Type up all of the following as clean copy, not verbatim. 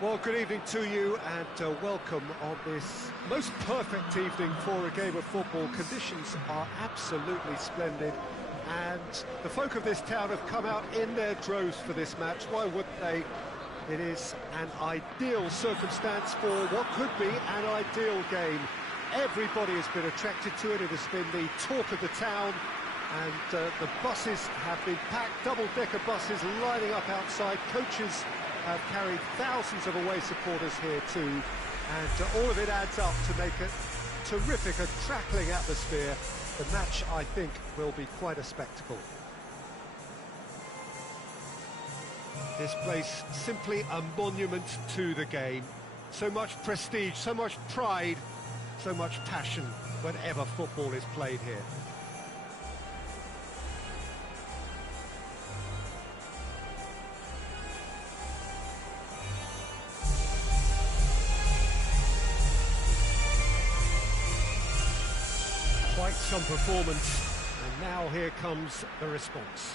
Well, good evening to you and welcome on this most perfect evening for a game of football. Conditions are absolutely splendid and the folk of this town have come out in their droves for this match. Why wouldn't they? It is an ideal circumstance for what could be an ideal game. Everybody has been attracted to it. It has been the talk of the town and the buses have been packed, double-decker buses lining up outside. Coaches have carried thousands of away supporters here too, and all of it adds up to make a terrific, a crackling atmosphere. The match, I think, will be quite a spectacle. This place, simply a monument to the game. So much prestige, so much pride, so much passion whenever football is played here. Quite some performance, and now here comes the response.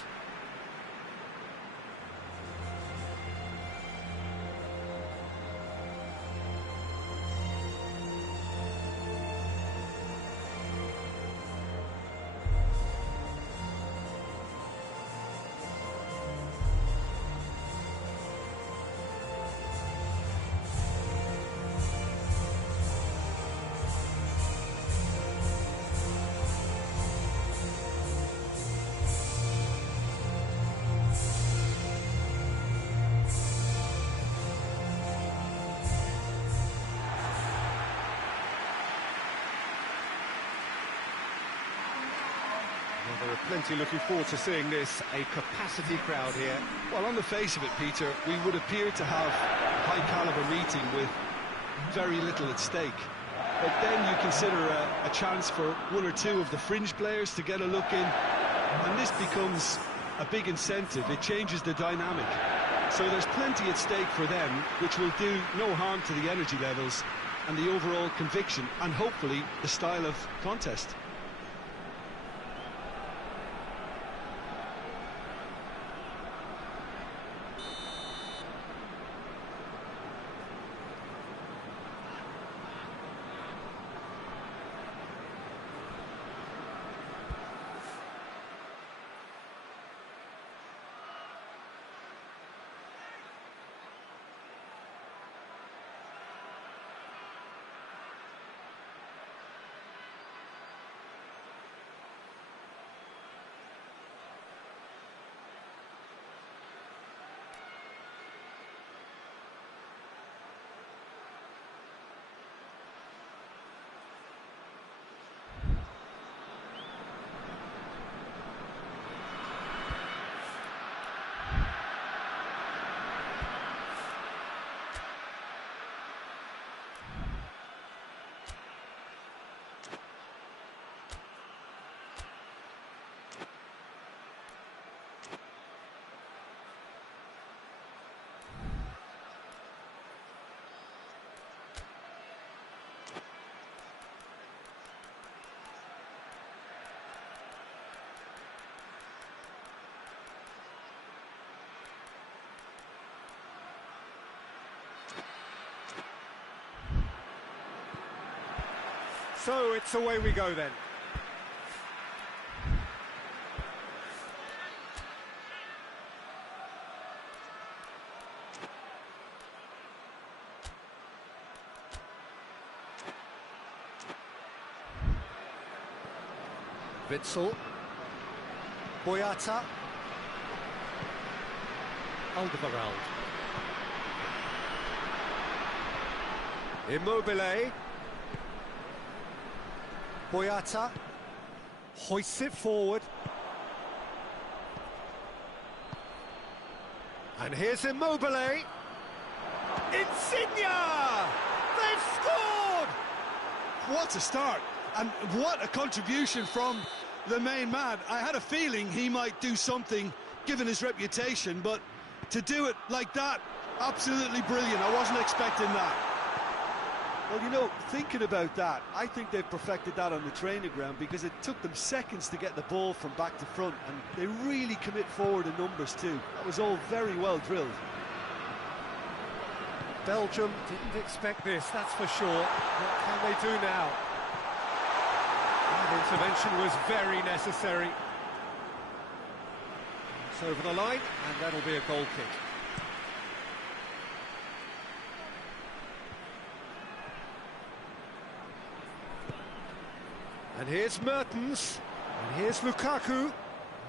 There are plenty looking forward to seeing this, a capacity crowd here. Well, on the face of it, Peter, we would appear to have a high-caliber meeting with very little at stake. But then you consider a chance for one or two of the fringe players to get a look in, and this becomes a big incentive. It changes the dynamic. So there's plenty at stake for them, which will do no harm to the energy levels and the overall conviction, and hopefully the style of contest. So it's away we go then. Witzel, Boyata, Alderweireld, Immobile, Boyata, hoists it forward, and here's Immobile, Insigne! They've scored! What a start, and what a contribution from the main man. I had a feeling he might do something, given his reputation, but to do it like that, absolutely brilliant. I wasn't expecting that. Well, you know, thinking about that, I think they've perfected that on the training ground, because it took them seconds to get the ball from back to front, and they really commit forward in numbers too. That was all very well drilled. Belgium didn't expect this, that's for sure. What can they do now? That intervention was very necessary. It's over the line, and that'll be a goal kick. And here's Mertens, and here's Lukaku,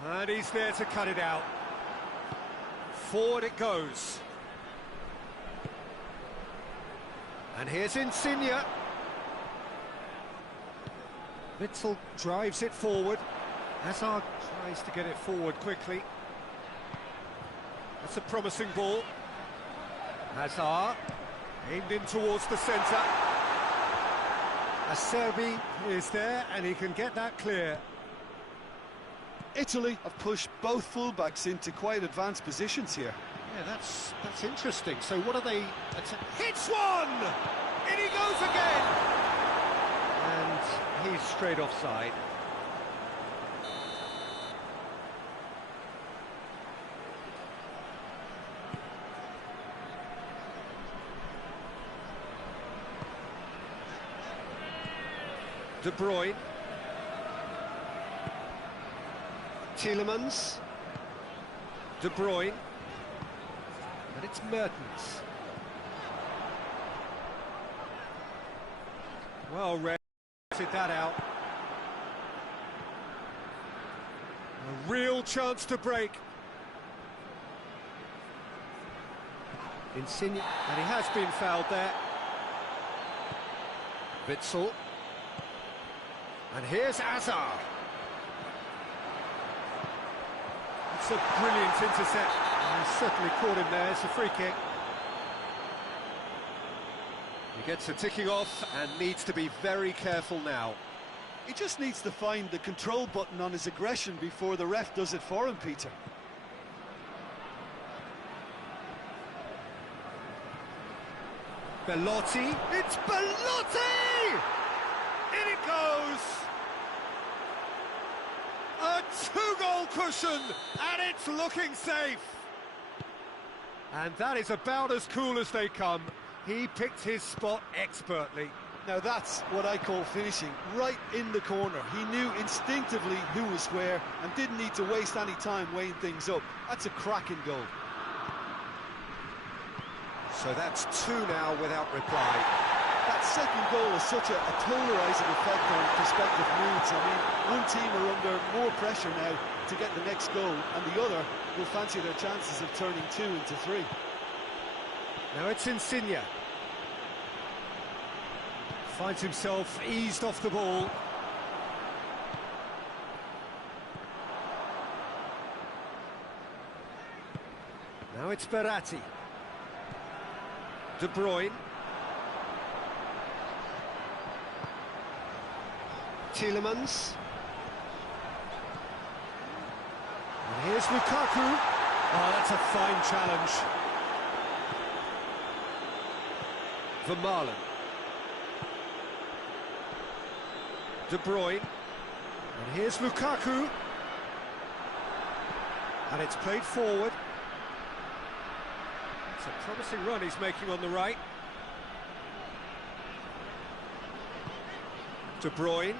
and he's there to cut it out. Forward it goes. And here's Insigne. Witsel drives it forward. Hazard tries to get it forward quickly. That's a promising ball. Hazard aimed in towards the centre. Acerbi is there and he can get that clear. Italy have pushed both fullbacks into quite advanced positions here. Yeah, that's interesting. So what are they... Hits one! In he goes again! And he's straight offside. De Bruyne. Tielemans. De Bruyne. And it's Mertens. Well, Red that out. A real chance to break. Insigne, and he has been fouled there. Witsel. And here's Hazard. It's a brilliant intercept. He certainly caught him there. It's a free kick. He gets a ticking off and needs to be very careful now. He just needs to find the control button on his aggression before the ref does it for him, Peter. Belotti. It's Belotti! In it goes! A two-goal cushion, and it's looking safe. And that is about as cool as they come. He picked his spot expertly. Now that's what I call finishing, right in the corner. He knew instinctively who was square and didn't need to waste any time weighing things up. That's a cracking goal. So that's two now without reply. That second goal has such a polarising effect on prospective moods. I mean, one team are under more pressure now to get the next goal, and the other will fancy their chances of turning 2 into 3. Now it's Insigne. Finds himself eased off the ball. Now it's Verratti. De Bruyne. Tielemans. And here's Lukaku. Oh, that's a fine challenge. Vermaelen. De Bruyne. And here's Lukaku. And it's played forward. It's a promising run he's making on the right. De Bruyne.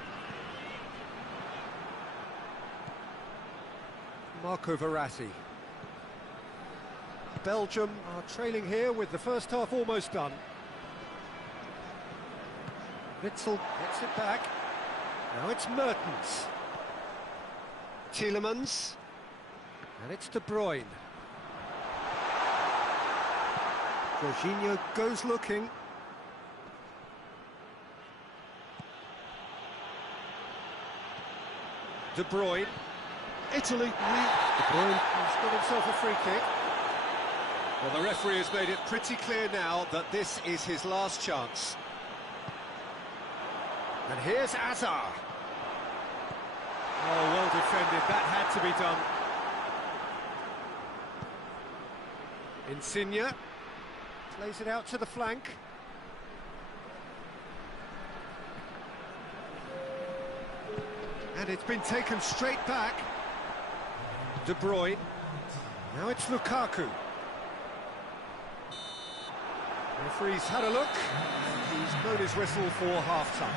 Marco Verratti. Belgium are trailing here with the first half almost done. Witsel gets it back. Now it's Mertens. Tielemans. And it's De Bruyne. Jorginho goes looking. De Bruyne. Italy. De Bruyne has got himself a free kick. Well, the referee has made it pretty clear now that this is his last chance. And here's Hazard. Oh, well defended. That had to be done. Insigne plays it out to the flank. And it's been taken straight back. De Bruyne. Now it's Lukaku. Referee's had a look, and he's blown his whistle for half-time.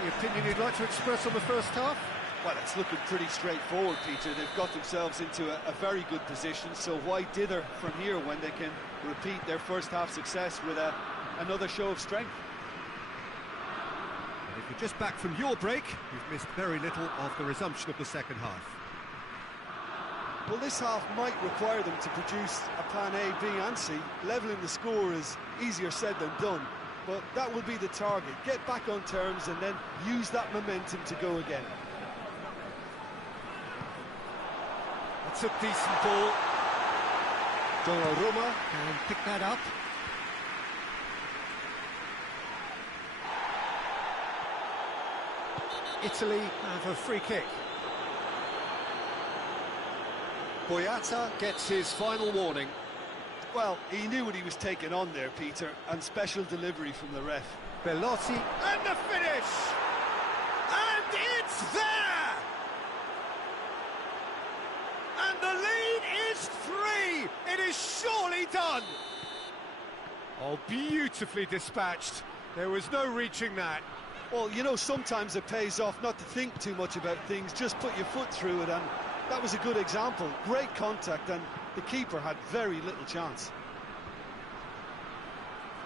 Any opinion you'd like to express on the first half? Well, it's looking pretty straightforward, Peter. They've got themselves into a very good position, so why dither from here when they can repeat their first half success with another show of strength? And if you're just back from your break, you've missed very little of the resumption of the second half. Well, this half might require them to produce a plan A, B and C. Levelling the score is easier said than done, but that will be the target. Get back on terms and then use that momentum to go again. It's a decent ball. Donnarumma can pick that up. Italy have a free kick. Boyata gets his final warning. Well, he knew what he was taking on there, Peter, and special delivery from the ref. Bellotti, and the finish! And it's there! And the lead is 3! It is surely done! Oh, beautifully dispatched. There was no reaching that. Well, you know, sometimes it pays off not to think too much about things, just put your foot through it, and that was a good example. Great contact, and the keeper had very little chance.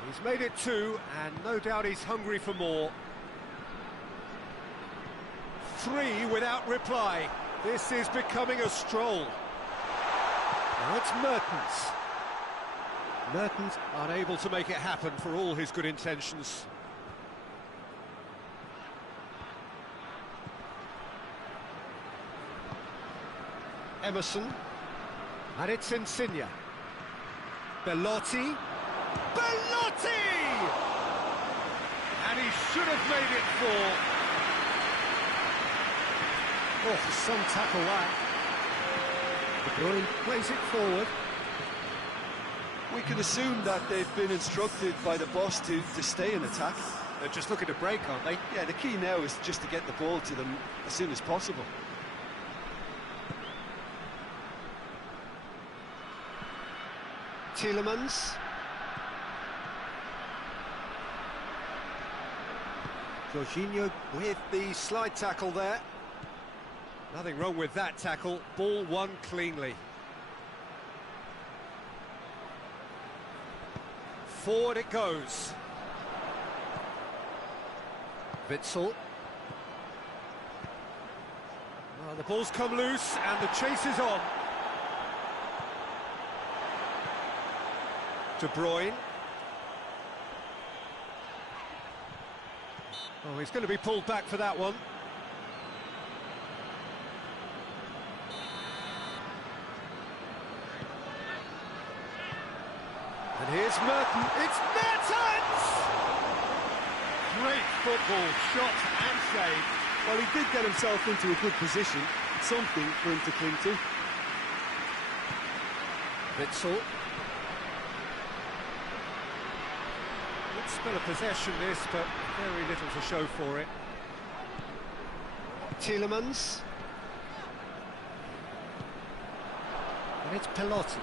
He's made it 2, and no doubt he's hungry for more. 3 without reply. This is becoming a stroll. Now it's Mertens. Mertens unable to make it happen for all his good intentions. Emerson, and it's Insigne. Bellotti, and he should have made it 4. Oh, some tackle that. De Bruyne plays it forward. We can assume that they've been instructed by the boss to stay in attack. They're just looking to break, aren't they? Yeah, the key now is just to get the ball to them as soon as possible. Tielemans. Jorginho with the slide tackle there. Nothing wrong with that tackle. Ball won cleanly. Forward it goes. Witsel. Well, the ball's come loose and the chase is on. De Bruyne. Oh, he's going to be pulled back for that one. And here's Mertens. It's Mertens! Great football, shot and save. Well, he did get himself into a good position. Something for him to cling to. Witsel. Good spell of possession this, but very little to show for it. Tielemans. And it's Bellotti.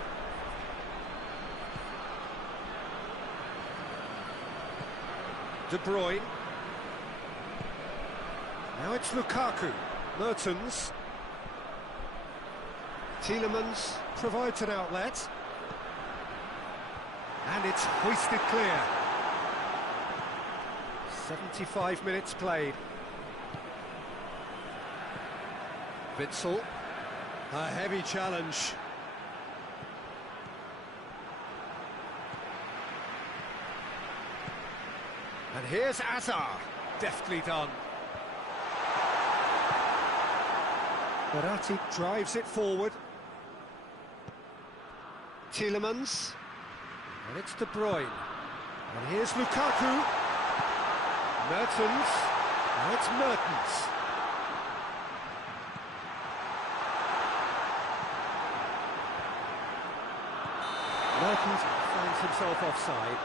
De Bruyne. Now it's Lukaku. Mertens. Tielemans provides an outlet. And it's hoisted clear. 75 minutes played. Witsel. A heavy challenge. And here's Azar. Deftly done. Verratti drives it forward. Tielemans. And it's De Bruyne. And here's Lukaku. Mertens. Now it's Mertens. Mertens finds himself offside.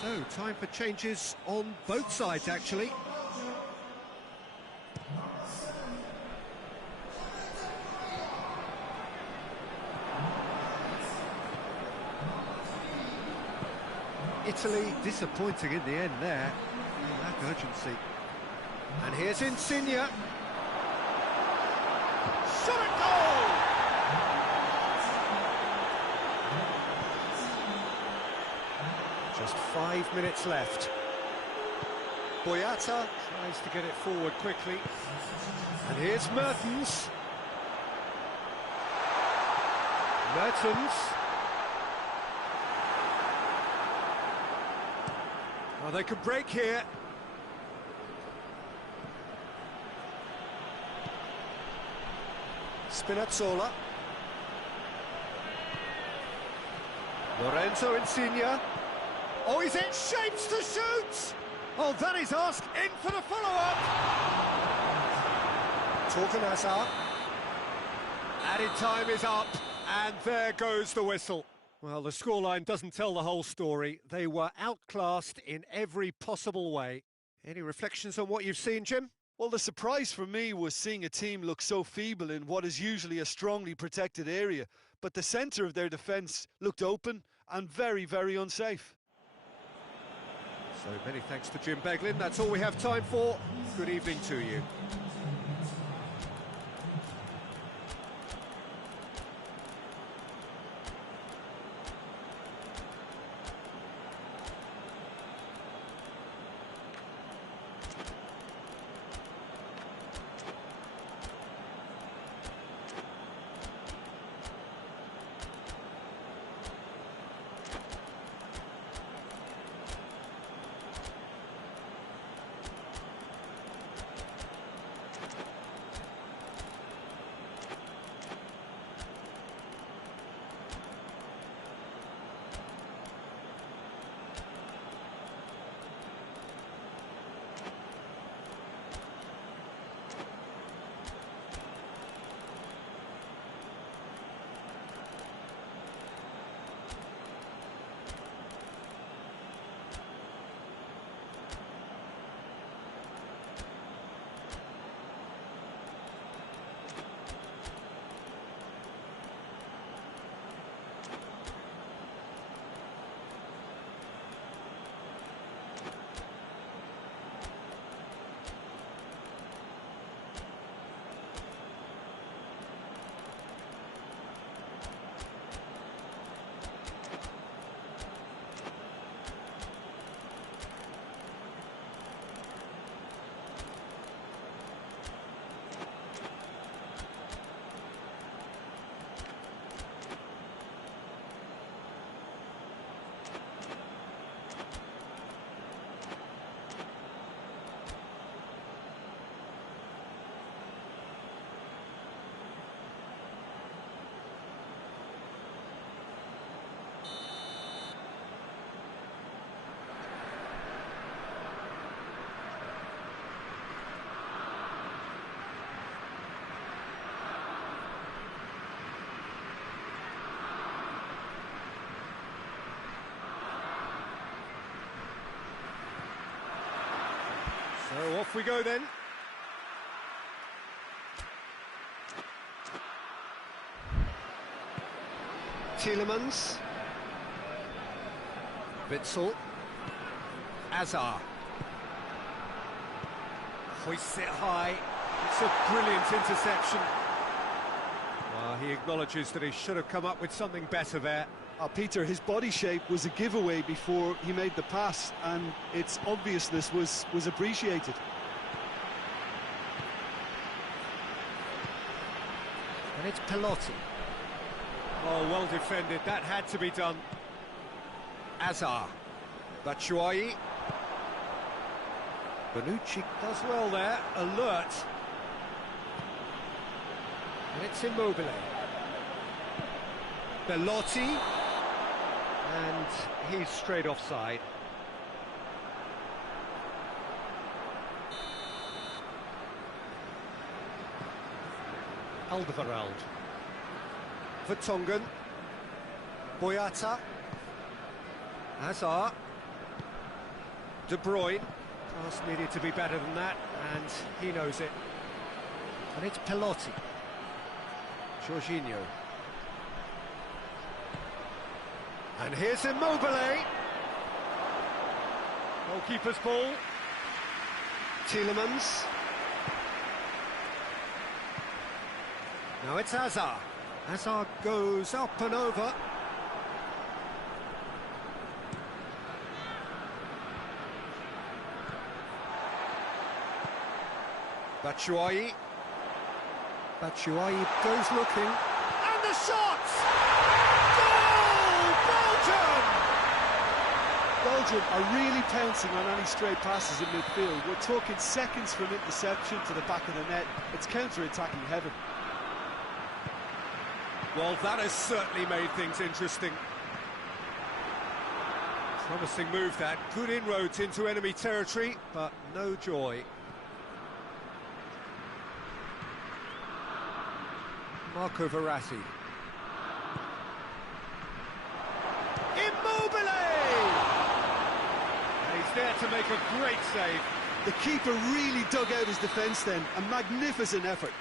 So, time for changes on both sides, actually. Italy disappointing in the end there. They lack urgency. And here's Insigne. Shot at goal! Just 5 minutes left. Boyata tries to get it forward quickly. And here's Mertens. Mertens. Oh, they could break here. Spinazzola. Lorenzo Insigne. Oh, he's in shapes to shoot! Oh, that is asked. In for the follow-up. Torgan Hazard. Added time is up, and there goes the whistle. Well, the scoreline doesn't tell the whole story. They were outclassed in every possible way. Any reflections on what you've seen, Jim? Well, the surprise for me was seeing a team look so feeble in what is usually a strongly protected area. But the centre of their defence looked open and very, very unsafe. So many thanks to Jim Beglin. That's all we have time for. Good evening to you. So off we go then. Tielemans. Witzel. Hazard. Hoists it high. It's a brilliant interception. Well, he acknowledges that he should have come up with something better there. Peter, his body shape was a giveaway before he made the pass, and its obviousness was appreciated. And it's Pelotti. Oh, well defended. That had to be done. Hazard. Batshuayi. Bonucci does well there. Alert. And it's Immobile. Belotti. And he's straight offside. Alderweireld. Vertonghen. Boyata. Hazard. De Bruyne. Pass needed to be better than that, and he knows it. And it's Pelotti. Jorginho. And here's Immobile. Goalkeeper's ball. Tielemans. Now it's Hazard. Hazard goes up and over. Batshuayi. Batshuayi goes looking. And the shot! Goal! Belgium! Belgium are really pouncing on any stray passes in midfield. We're talking seconds from interception to the back of the net. It's counter-attacking heaven. Well, that has certainly made things interesting. Promising move that. Good inroads into enemy territory, but no joy. Marco Verratti. Immobile! And he's there to make a great save. The keeper really dug out his defence then. A magnificent effort.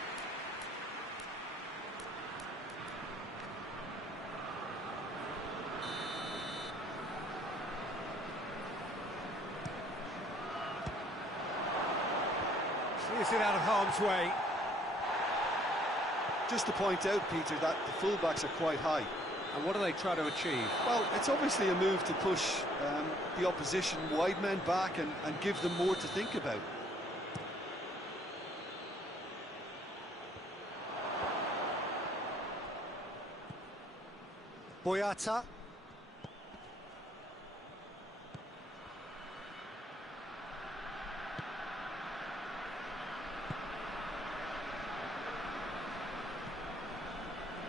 Clears it out of harm's way. Just to point out, Peter, that the fullbacks are quite high. And what do they try to achieve? Well, it's obviously a move to push the opposition wide men back and give them more to think about. Boyata.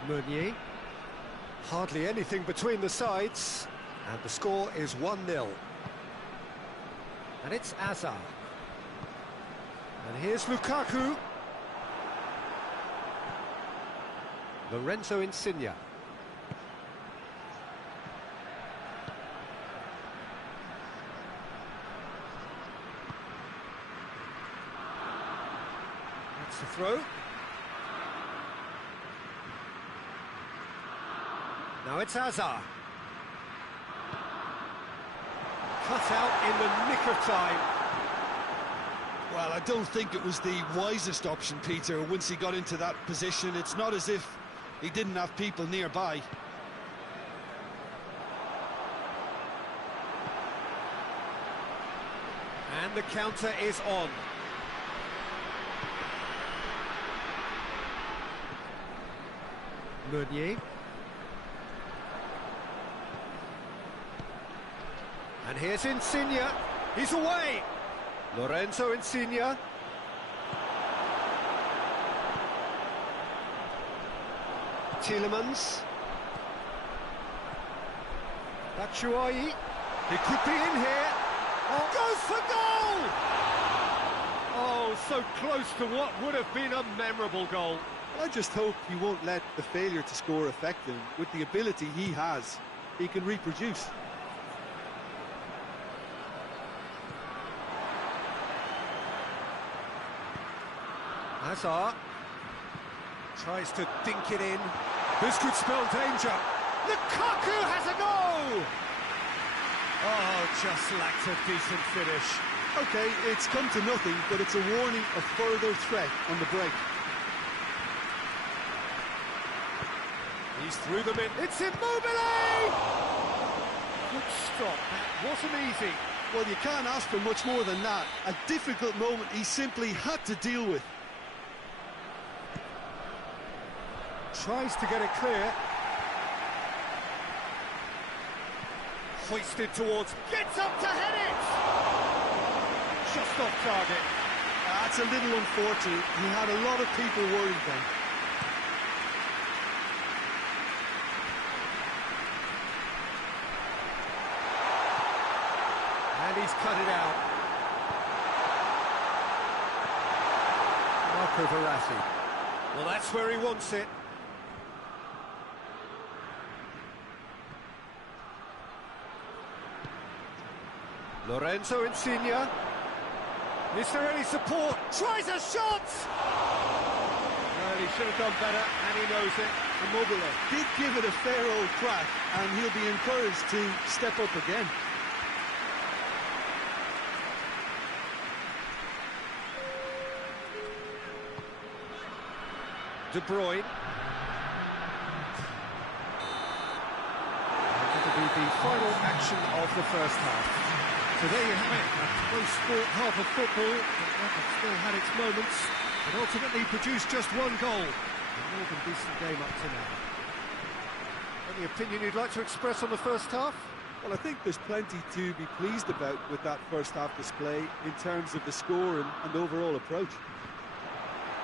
Meunier. Hardly anything between the sides, and the score is 1-0. And it's Hazard. And here's Lukaku. Lorenzo Insigne. That's the throw. Now it's Hazard. Cut out in the nick of time. Well, I don't think it was the wisest option, Peter, once he got into that position. It's not as if he didn't have people nearby. And the counter is on. Meunier. And here's Insigne. He's away. Lorenzo Insigne. Tielemans. Batshuayi. He could be in here. Oh, goes for goal! Oh, so close to what would have been a memorable goal. I just hope he won't let the failure to score affect him. With the ability he has, he can reproduce. Hazard tries to dink it in. This could spell danger. Lukaku has a go! Oh, just lacked a decent finish. OK, it's come to nothing, but it's a warning of further threat on the break. He's through them in. It's Immobile! Good stop. That wasn't easy. Well, you can't ask for much more than that. A difficult moment he simply had to deal with. Tries to get it clear. Hoisted towards. Gets up to head it! Just off target. That's a little unfortunate. He had a lot of people worried then. And he's cut it out. Marco Verratti. Well, that's where he wants it. Lorenzo Insigne. Is there any support? Tries a shot! Well, he should have done better, and he knows it. Immobile Did give it a fair old crack, and he'll be encouraged to step up again. De Bruyne. That'll be the final action of the first half. So there you have it, a close sport half of football, but it still had its moments, and ultimately produced just one goal. A more than decent game up to now. Any opinion you'd like to express on the first half? Well, I think there's plenty to be pleased about with that first half display in terms of the score and overall approach.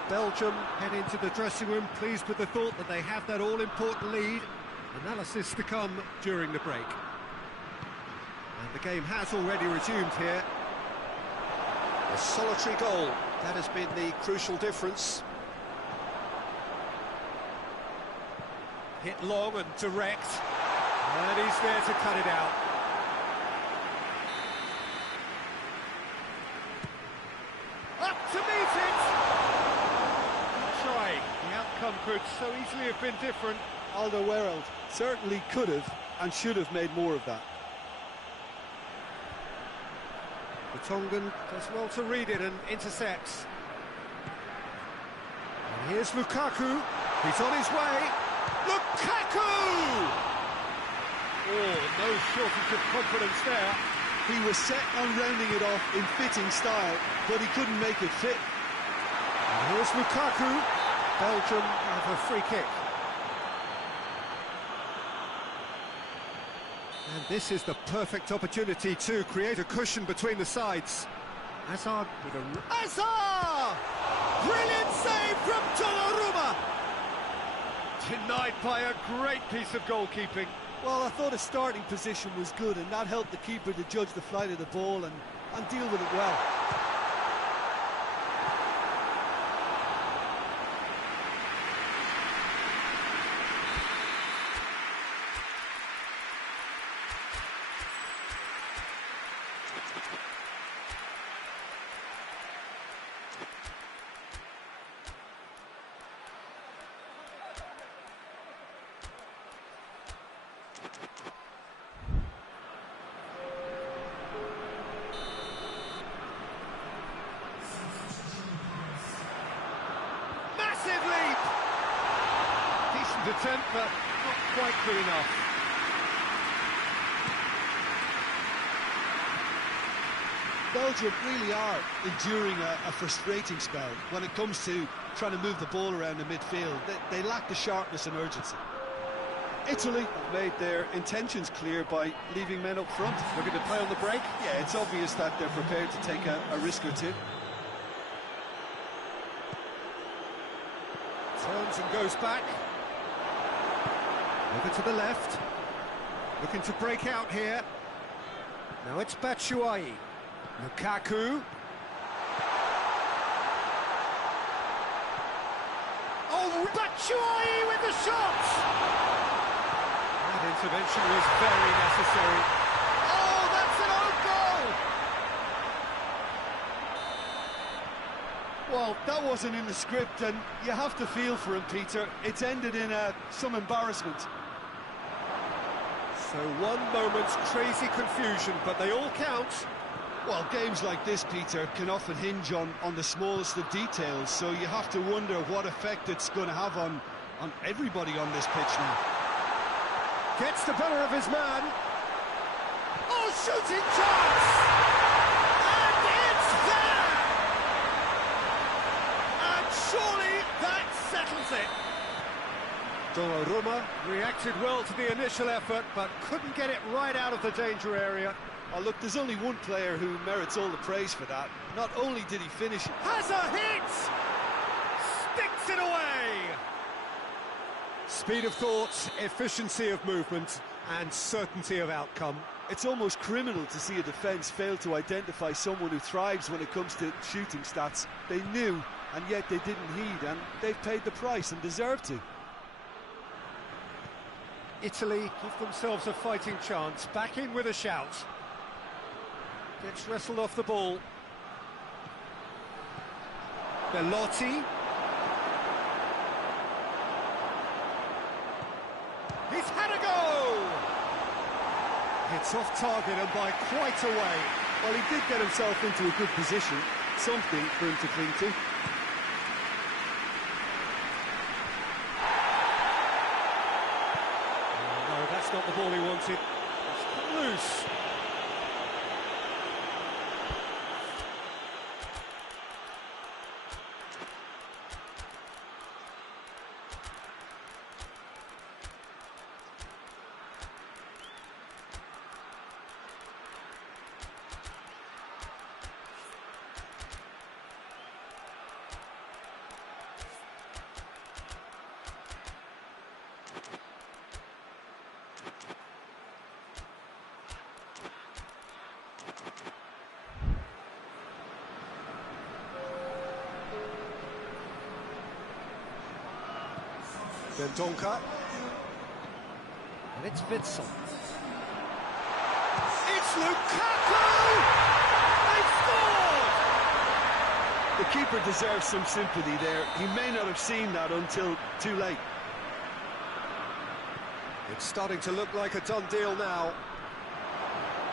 Belgium head into the dressing room pleased with the thought that they have that all-important lead. Analysis to come during the break. And the game has already resumed here. A solitary goal, that has been the crucial difference. Hit long and direct, and he's there to cut it out. Up to meet it! Try. The outcome could so easily have been different. Alderweireld certainly could have and should have made more of that. The Tongan does well to read it and intercepts. And here's Lukaku. He's on his way. Lukaku! Oh, no shortage of confidence there. He was set on rounding it off in fitting style, but he couldn't make it fit. And here's Lukaku. Belgium have a free kick. And this is the perfect opportunity to create a cushion between the sides. Hazard with a... Hazard! Brilliant save from Donnarumma! Denied by a great piece of goalkeeping. Well, I thought his starting position was good, and that helped the keeper to judge the flight of the ball and deal with it well. Attempt, but not quite good enough. Belgium really are enduring a frustrating spell when it comes to trying to move the ball around the midfield. They lack the sharpness and urgency. Italy made their intentions clear by leaving men up front. Looking to play on the break? Yeah, it's obvious that they're prepared to take a risk or two. Turns and goes back. Over to the left, looking to break out here. Now it's Batshuayi. Lukaku. Oh, Batshuayi with the shot! That intervention was very necessary. Oh, that's an own goal! Well, that wasn't in the script, and you have to feel for him, Peter. It's ended in some embarrassment. So one moment's crazy confusion, but they all count. Well, games like this, Peter, can often hinge on the smallest of details, so you have to wonder what effect it's going to have on everybody on this pitch now. Gets the better of his man. Oh, shooting chance! And it's there! And surely that settles it. Donnarumma reacted well to the initial effort, but couldn't get it right out of the danger area. Oh, look, there's only one player who merits all the praise for that. Not only did he finish it... Has a hit! Sticks it away! Speed of thought, efficiency of movement, and certainty of outcome. It's almost criminal to see a defence fail to identify someone who thrives when it comes to shooting stats. They knew, and yet they didn't heed, and they've paid the price and deserve to. Italy give themselves a fighting chance, back in with a shout. Gets wrestled off the ball. Bellotti. He's had a go! It's off target and by quite a way. Well, he did get himself into a good position, something for him to cling to. No, that's not the ball he wanted. It's come loose. Then Donka. And it's Witsel. It's Lukaku! They've scored! The keeper deserves some sympathy there. He may not have seen that until too late. It's starting to look like a done deal now.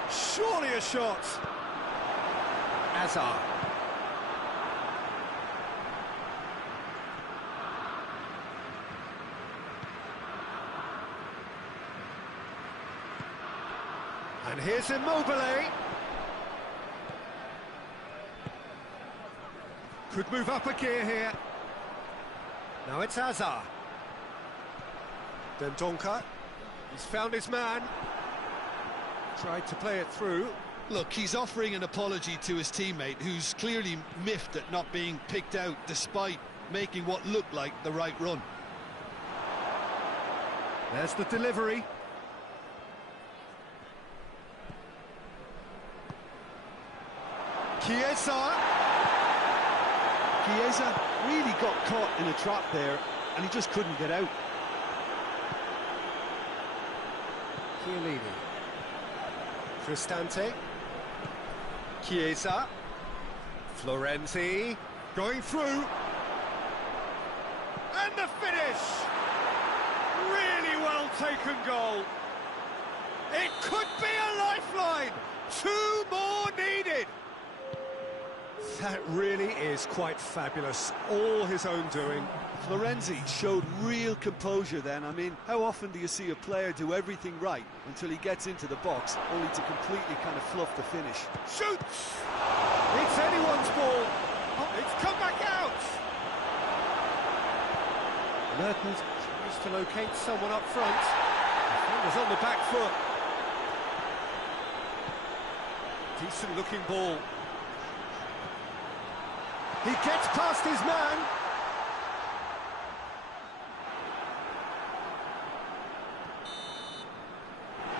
Surely a shot. Hazard. And here's Immobile. Could move up a gear here. Now it's Hazard. Then Donka. He's found his man. Tried to play it through. Look, he's offering an apology to his teammate, who's clearly miffed at not being picked out despite making what looked like the right run. There's the delivery. Chiesa really got caught in a trap there, and he just couldn't get out. Chiellini. Cristante. Chiesa. Florenzi. Going through. And the finish! Really well taken goal. It could be a lifeline. 2 more needed. That really is quite fabulous. All his own doing. Florenzi showed real composure then. I mean, how often do you see a player do everything right until he gets into the box, only to completely kind of fluff the finish? Shoots! It's anyone's ball. Oh, it's come back out. Mertens tries to locate someone up front. Defender's on the back foot. Decent looking ball. He gets past his man.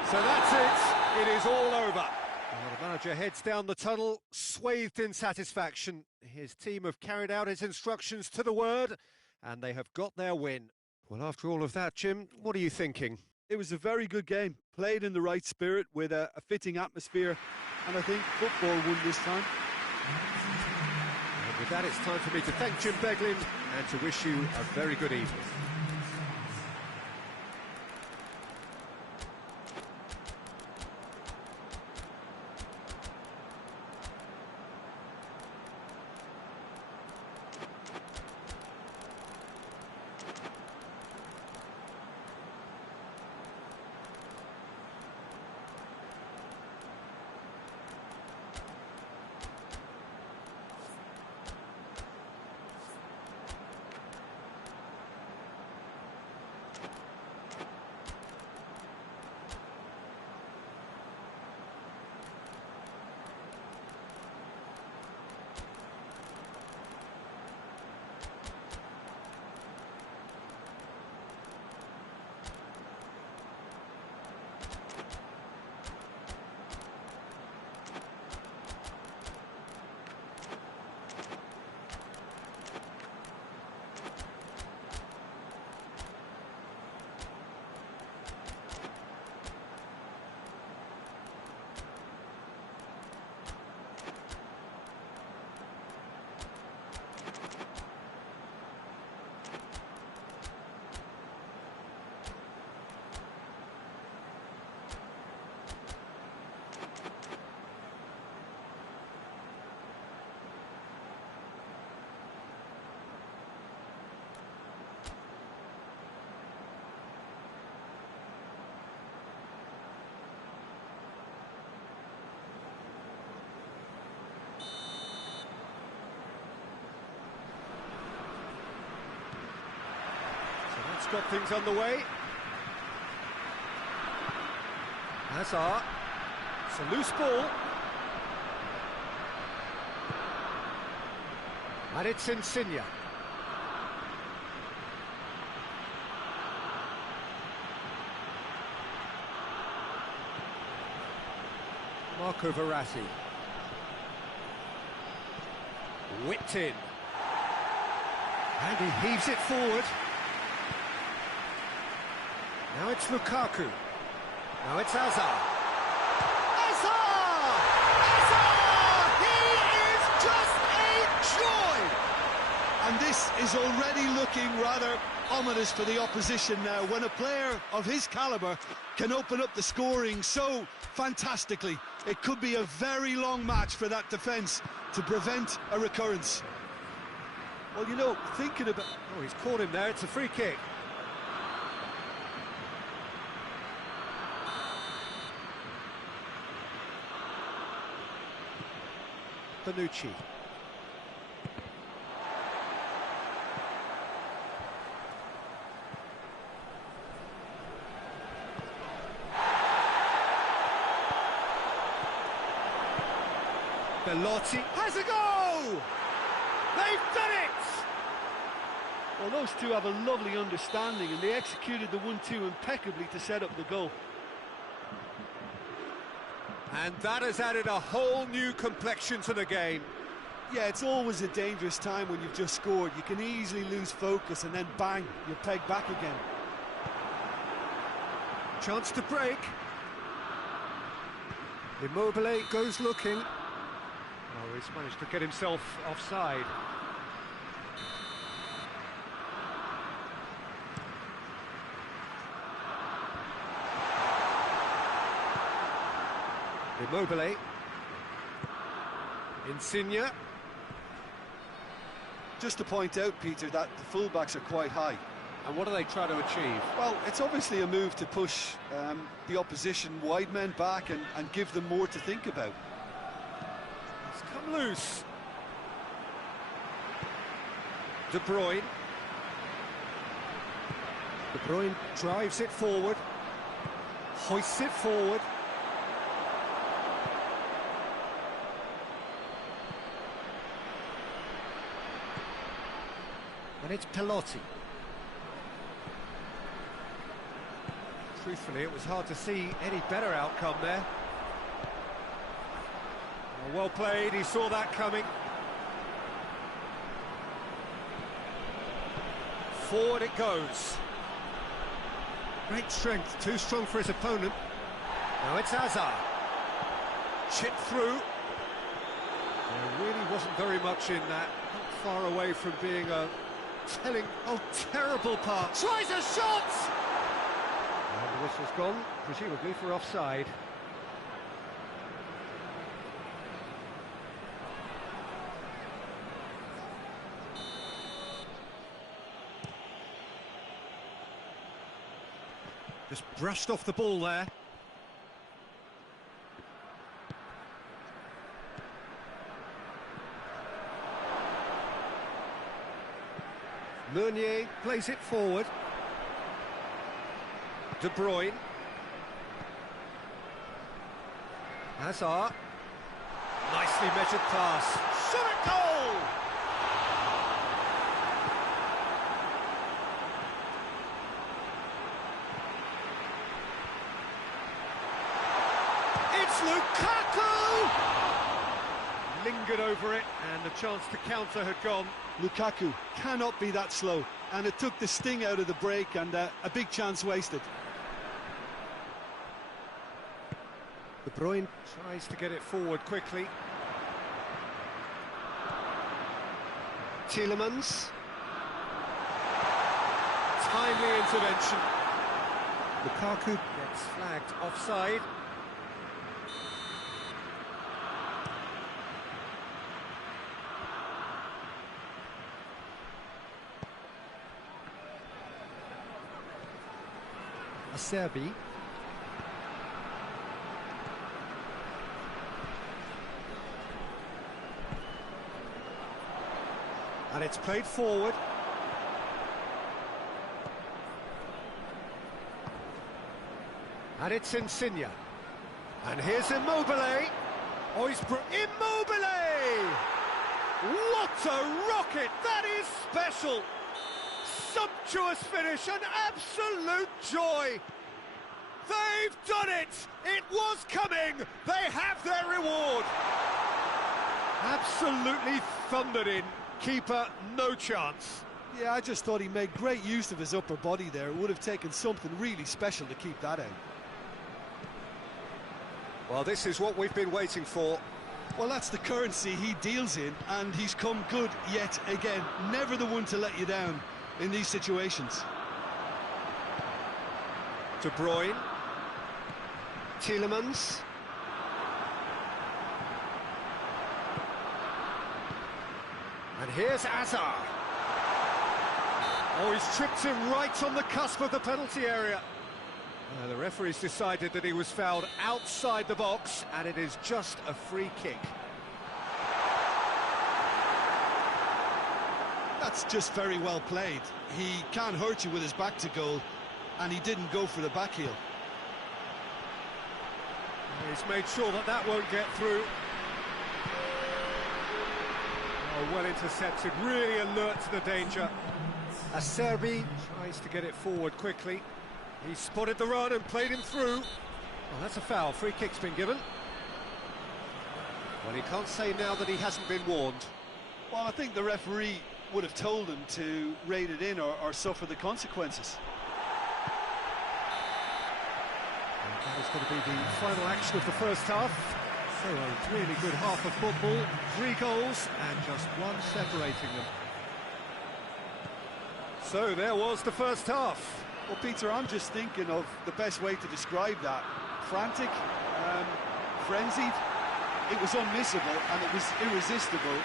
So that's it. It is all over. Well, the manager heads down the tunnel, swathed in satisfaction. His team have carried out his instructions to the word, and they have got their win. Well, after all of that, Jim, what are you thinking? It was a very good game, played in the right spirit with a fitting atmosphere, and I think football won this time. And with that, it's time for me to thank Jim Beglin and to wish you a very good evening. got things underway. Hazard. It's a loose ball. And it's Insigne. Marco Verratti. Whipped in. And he heaves it forward. Now it's Lukaku. Now it's Hazard. Hazard! Hazard! He is just a joy! And this is already looking rather ominous for the opposition now, when a player of his calibre can open up the scoring so fantastically. It could be a very long match for that defence to prevent a recurrence. Well, you know, thinking about... Oh, he's caught him there, it's a free kick. Bonucci. Belotti has a go! They've done it! Well, those two have a lovely understanding, and they executed the 1-2 impeccably to set up the goal. And that has added a whole new complexion to the game. Yeah, it's always a dangerous time when you've just scored. You can easily lose focus and then bang, you're pegged back again. Chance to break. Immobile goes looking. Oh, he's managed to get himself offside. Immobile. Insigne. Just to point out, Peter, that the fullbacks are quite high. And what are they trying to achieve? Well, it's obviously a move to push the opposition wide men back and give them more to think about. It's come loose. De Bruyne. De Bruyne drives it forward. Hoists it forward. And it's Belotti. Truthfully, it was hard to see any better outcome there. Well played, he saw that coming. Forward it goes. Great strength, too strong for his opponent. Now it's Hazard. Chipped through. There really wasn't very much in that. Not far away from being a terrible pass. Tries a shot! And the whistle's gone, presumably for offside. Just brushed off the ball there. Meunier plays it forward. De Bruyne. Hazard. Nicely measured pass. Shot at goal! It's Lukaku! Lingered over it, and the chance to counter had gone. Lukaku cannot be that slow, and it took the sting out of the break, and a big chance wasted. De Bruyne tries to get it forward quickly. Tielemans. Timely intervention. Lukaku gets flagged offside. Acerbi. And it's played forward. And it's Insigne. And here's Immobile. Oh, Immobile! What a rocket! That is special! Sumptuous finish, an absolute joy! They've done it! It was coming! They have their reward! Absolutely thundered in. Keeper, no chance. Yeah, I just thought he made great use of his upper body there. It would have taken something really special to keep that out. Well, this is what we've been waiting for. Well, that's the currency he deals in, and he's come good yet again. Never the one to let you down in these situations. De Bruyne. Tielemans. And here's Hazard. Oh, he's tripped him right on the cusp of the penalty area. The referee's decided that he was fouled outside the box, and it is just a free kick. That's just very well played. He can't hurt you with his back to goal, and he didn't go for the back heel. He's made sure that that won't get through. Oh, well intercepted, really alert to the danger. Acerbi tries to get it forward quickly. He spotted the run and played him through. Well, that's a foul. Free kick's been given. Well, he can't say now that he hasn't been warned. Well, I think the referee would have told him to rate it in or suffer the consequences. And that is going to be the final action of the first half. So a really good half of football. 3 goals and just one separating them. So there was the first half. Well, Peter, I'm just thinking of the best way to describe that. Frantic, frenzied. It was unmissable and it was irresistible.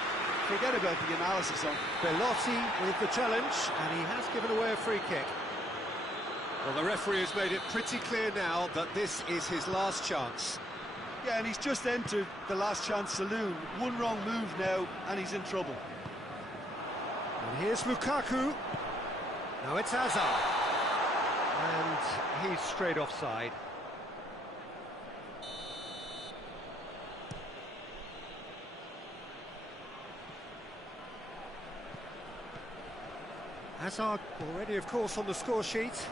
Forget about the analysis on Belotti with the challenge, and he has given away a free kick. Well, the referee has made it pretty clear now that this is his last chance. Yeah, and he's just entered the last chance saloon. One wrong move now, and he's in trouble. And here's Lukaku. Now it's Hazard. And he's straight offside. Hazard already, of course, on the score sheet.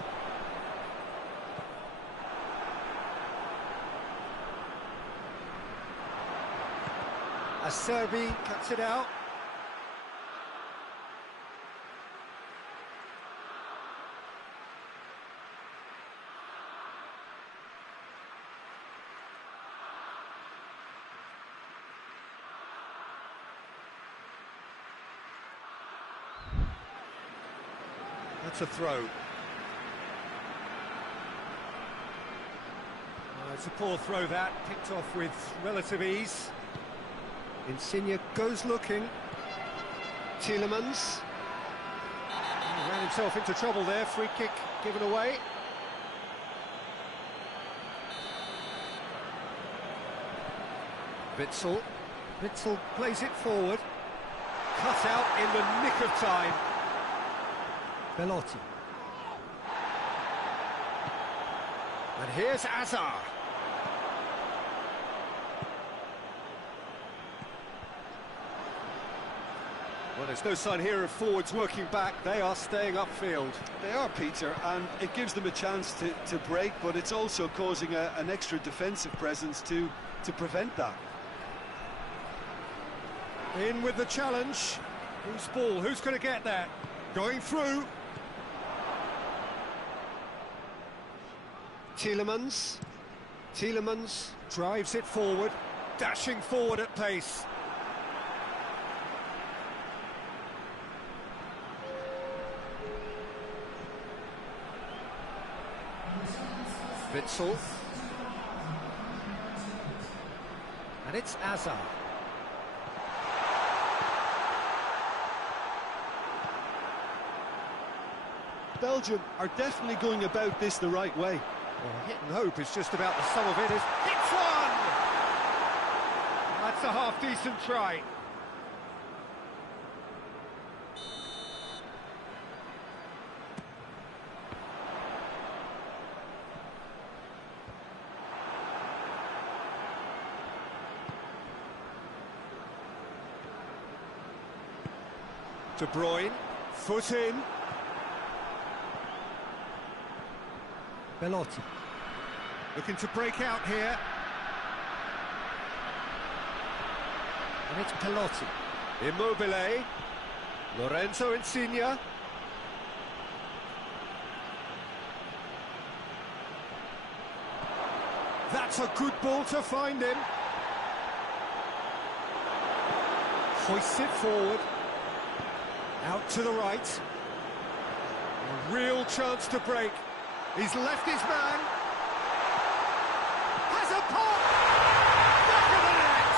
Acerbi cuts it out. That's a throw. It's a poor throw that, picked off with relative ease. Insigne goes looking. Tielemans. He ran himself into trouble there, free kick given away. Witsel. Witsel plays it forward. Cut out in the nick of time. Belotti. And here's Hazard. Well, there's no sign here of forwards working back. They are staying upfield. They are, Peter, and it gives them a chance to break, but it's also causing an extra defensive presence to prevent that. In with the challenge. Whose ball? Who's going to get that? Going through. Tielemans. Tielemans drives it forward, dashing forward at pace. Witsel. And it's Hazard. Belgium are definitely going about this the right way. Well, hit and hope is just about the sum of it. Hits one! That's a half-decent try. De Bruyne, foot in. Belotti. Looking to break out here. And it's Belotti. Immobile. Lorenzo Insigne. That's a good ball to find him. Hoists it forward. Out to the right. A real chance to break. He's left his man. Has a pop! Back of the net!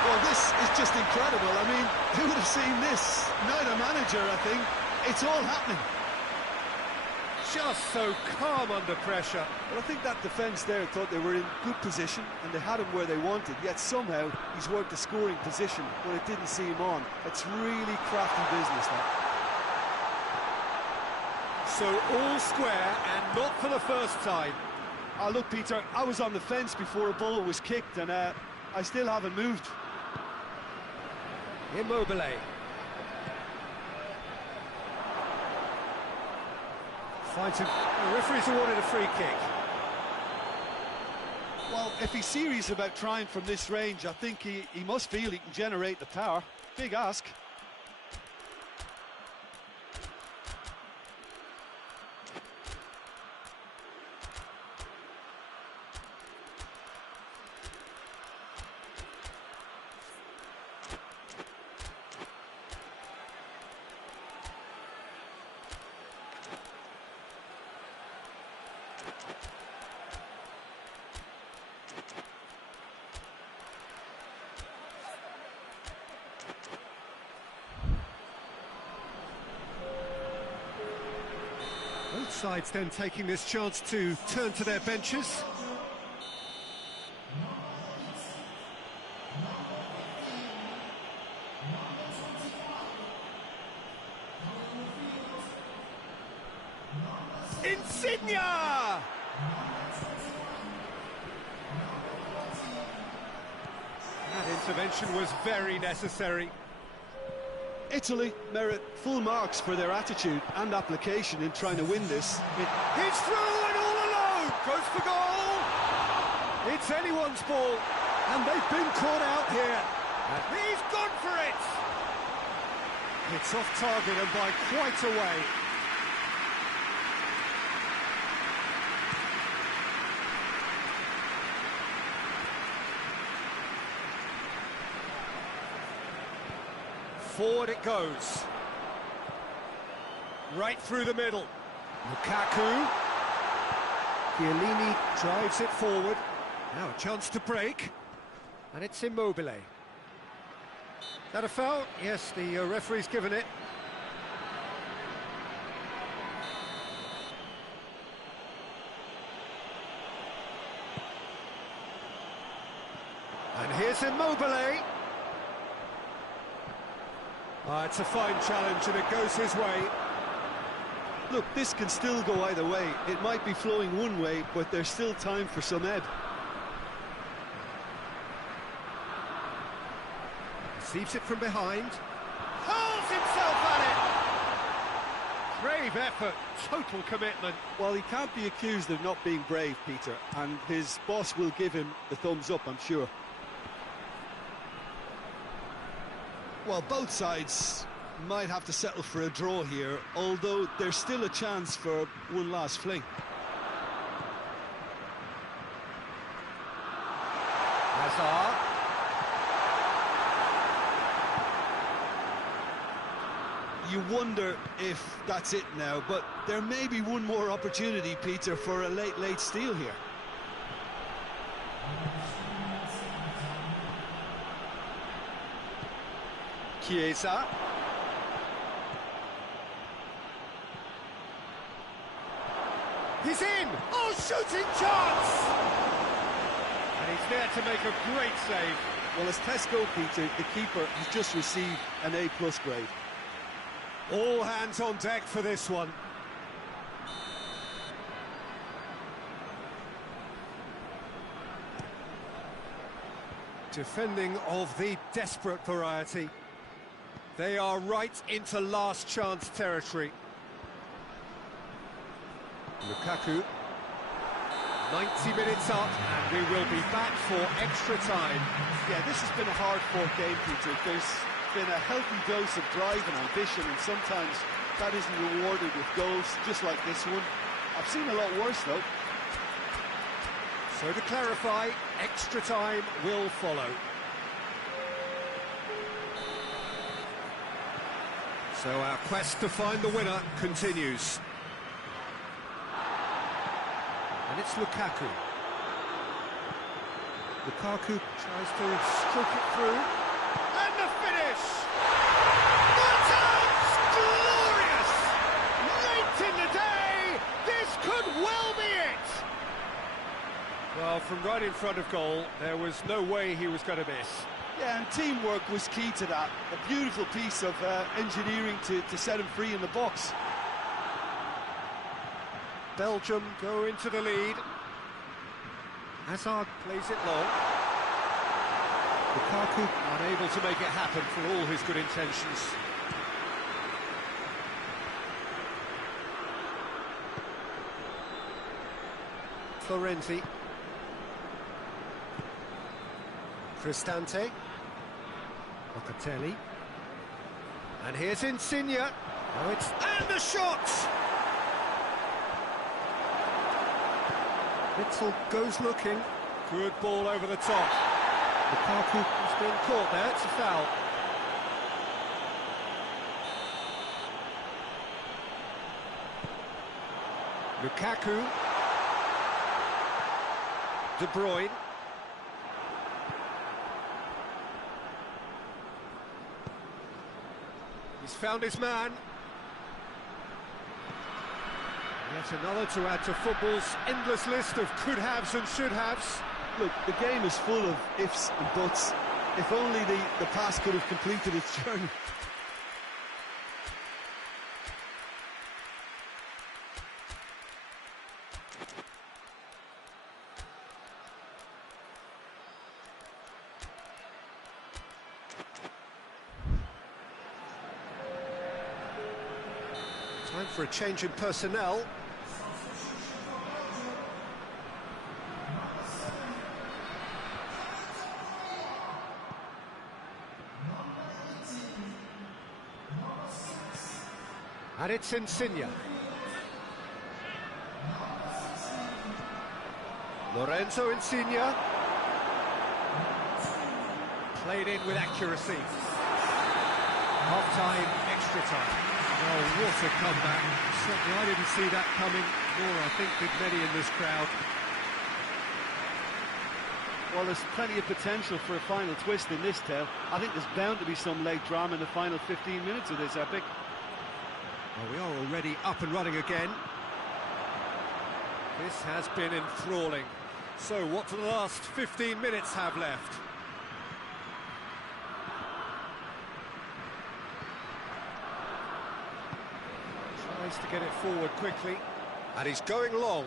Well, this is just incredible. I mean, who would have seen this? Neither manager, I think. It's all happening. Just so calm under pressure. Well, I think that defence there thought they were in good position and they had him where they wanted, yet somehow he's worked the scoring position when it didn't see him on. It's really crafty business, that. So all square and not for the first time. Oh, look, Peter, I was on the fence before a ball was kicked and I still haven't moved. Immobile. Finds him. The referee's awarded a free kick. Well, if he's serious about trying from this range, I think he must feel he can generate the power. Big ask. Both sides then taking this chance to turn to their benches. Insigne! That intervention was very necessary. Italy merit full marks for their attitude and application in trying to win this. He's through and all alone! Goes for goal! It's anyone's ball, and they've been caught out here. And he's gone for it! It's off target and by quite a way. Forward it goes. Right through the middle. Lukaku. Chiellini drives it forward. Now a chance to break. And it's Immobile. That a foul? Yes, the referee's given it. And here's Immobile. It's a fine challenge and it goes his way. Look, this can still go either way. It might be flowing one way, but there's still time for some ebb. Receives it from behind. Hurls himself at it! Brave effort, total commitment. Well, he can't be accused of not being brave, Peter, and his boss will give him the thumbs up, I'm sure. Well, both sides might have to settle for a draw here, although there's still a chance for one last fling. Hazard. You wonder if that's it now, but there may be one more opportunity, Peter, for a late steal here. Chiesa. He's in! Oh, shooting chance! And he's there to make a great save. Well, as Tesco, Peter, the keeper has just received an A+ grade. All hands on deck for this one. Defending of the desperate variety. They are right into last chance territory. Lukaku. 90 minutes up, and we will be back for extra time. Yeah, this has been a hard-fought game, Peter. There's been a healthy dose of drive and ambition, and sometimes that isn't rewarded with goals, just like this one. I've seen a lot worse, though. So to clarify, extra time will follow. So our quest to find the winner continues. And it's Lukaku. Lukaku tries to stroke it through. And the finish! That sounds glorious! Late in the day, this could well be it! Well, from right in front of goal, there was no way he was going to miss. Yeah, and teamwork was key to that. A beautiful piece of engineering to set him free in the box. Belgium go into the lead. Hazard plays it long. Lukaku unable to make it happen for all his good intentions. Florenzi. Cristante. Locatelli. And here's Insigne. Oh, it's... And the shot! Witzel goes looking. Good ball over the top. Lukaku has been caught there, it's a foul. Lukaku. De Bruyne. He's found his man. Yet another to add to football's endless list of could-haves and should-haves. Look, the game is full of ifs and buts. If only the pass could have completed its journey. Time for a change in personnel. And it's Insigne. Lorenzo Insigne. Played in with accuracy. Half-time, extra time. Oh, what a comeback. Certainly I didn't see that coming, nor I think did many in this crowd. Well, there's plenty of potential for a final twist in this tale. I think there's bound to be some late drama in the final 15 minutes of this epic. Well, we are already up and running again. This has been enthralling. So, what do the last 15 minutes have left? Tries to get it forward quickly. And he's going long.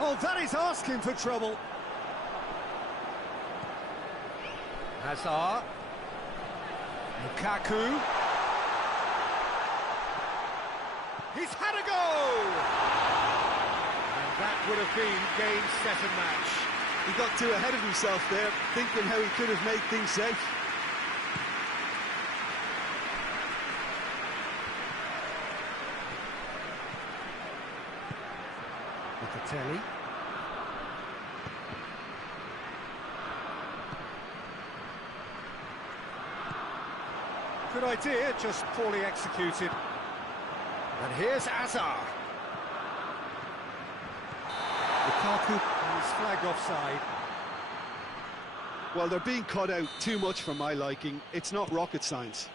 Oh, that is asking for trouble. Hazard. Lukaku. He's had a go! And that would have been game, set and match. He got too ahead of himself there, thinking how he could have made things safe. Locatelli. Good idea, just poorly executed. And here's Hazard. Lukaku is flagged offside. Well, they're being cut out too much for my liking. It's not rocket science.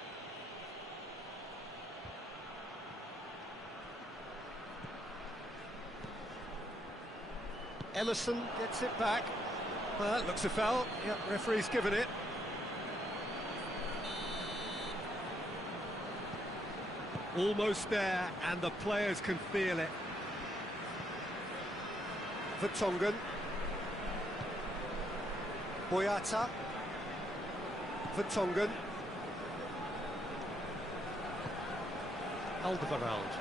Emerson gets it back. Well, that looks a foul. Yep, referee's given it. Almost there, and the players can feel it. Vertonghen. Boyata. Vertonghen. Alderweireld.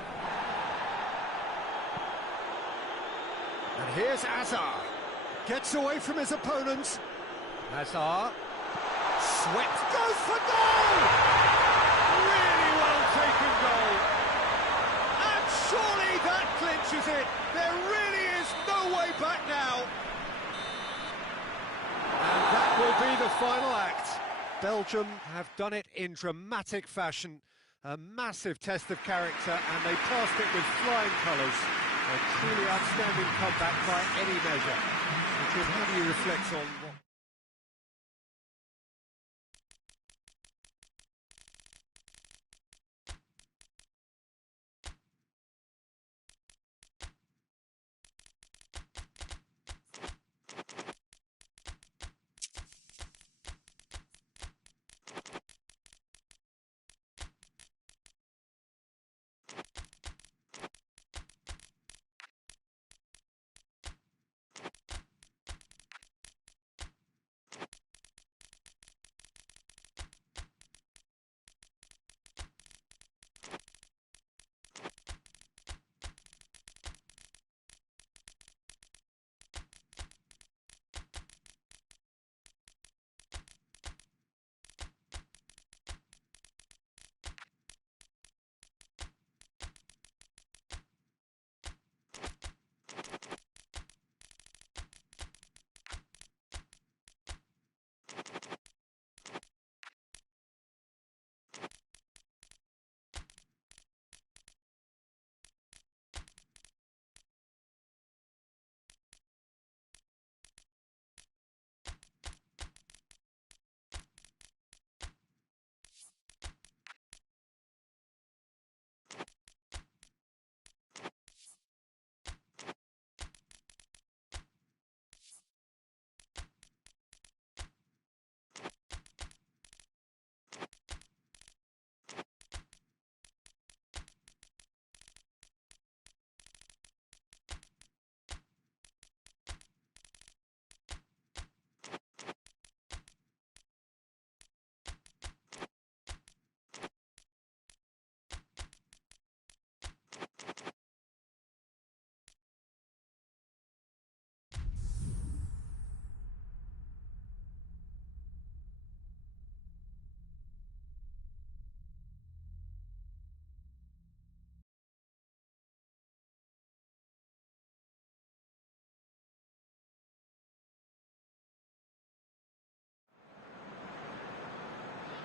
And here's Hazard. Gets away from his opponents. Hazard. Swept, goes for goal! Really well taken goal. And surely that clinches it. There really is no way back now. And that will be the final act. Belgium have done it in dramatic fashion. A massive test of character, and they passed it with flying colours. A truly outstanding comeback by any measure. Jim, how do you reflect on what...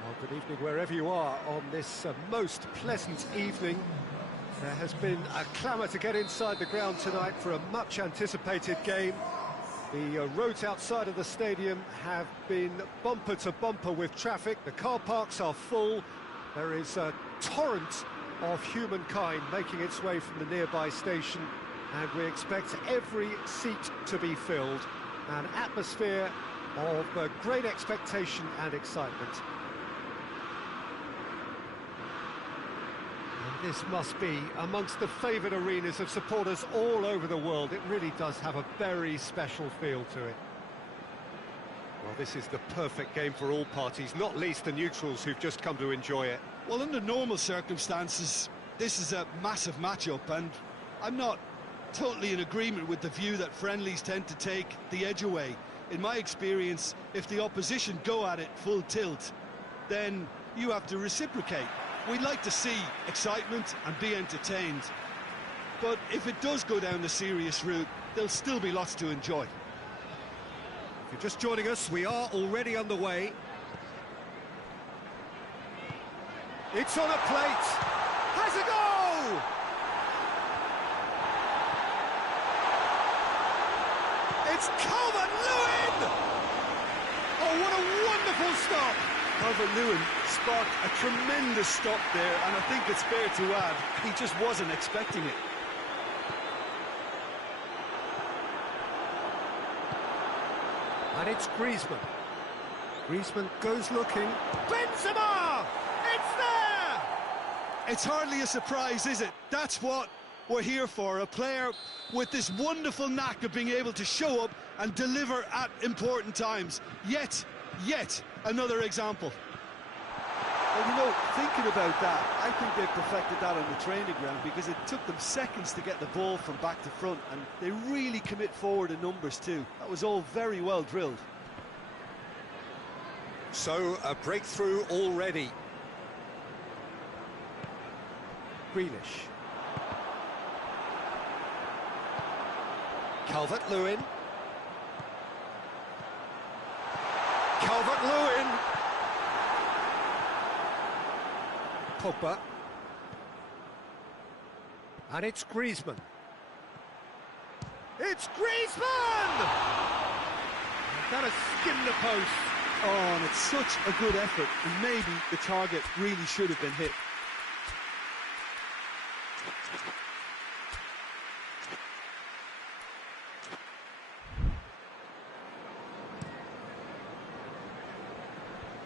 Well, good evening wherever you are on this most pleasant evening. There has been a clamour to get inside the ground tonight for a much-anticipated game. The roads outside of the stadium have been bumper to bumper with traffic. The car parks are full. There is a torrent of humankind making its way from the nearby station, and we expect every seat to be filled. An atmosphere of great expectation and excitement. This must be amongst the favoured arenas of supporters all over the world. It really does have a very special feel to it. Well, this is the perfect game for all parties, not least the neutrals who've just come to enjoy it. Well, under normal circumstances, this is a massive matchup, and I'm not totally in agreement with the view that friendlies tend to take the edge away. In my experience, if the opposition go at it full tilt, then you have to reciprocate. We'd like to see excitement and be entertained, but if it does go down the serious route, there'll still be lots to enjoy. If you're just joining us, we are already underway. It's on a plate. Has a goal! It's Calvert-Lewin! Oh, what a wonderful stop! Calvert-Lewin sparked a tremendous stop there, and I think it's fair to add, he just wasn't expecting it. And it's Griezmann. Griezmann goes looking. Benzema! It's there! It's hardly a surprise, is it? That's what we're here for, a player with this wonderful knack of being able to show up and deliver at important times. Yet another example. Well, you know, thinking about that, I think they perfected that on the training ground because it took them seconds to get the ball from back to front, and they really commit forward in numbers too. That was all very well drilled. So, a breakthrough already. Grealish. Calvert-Lewin. Calvert-Lewin. Pogba. And it's Griezmann. It's Griezmann! That has skimmed the post. Oh, and it's such a good effort, and maybe the target really should have been hit.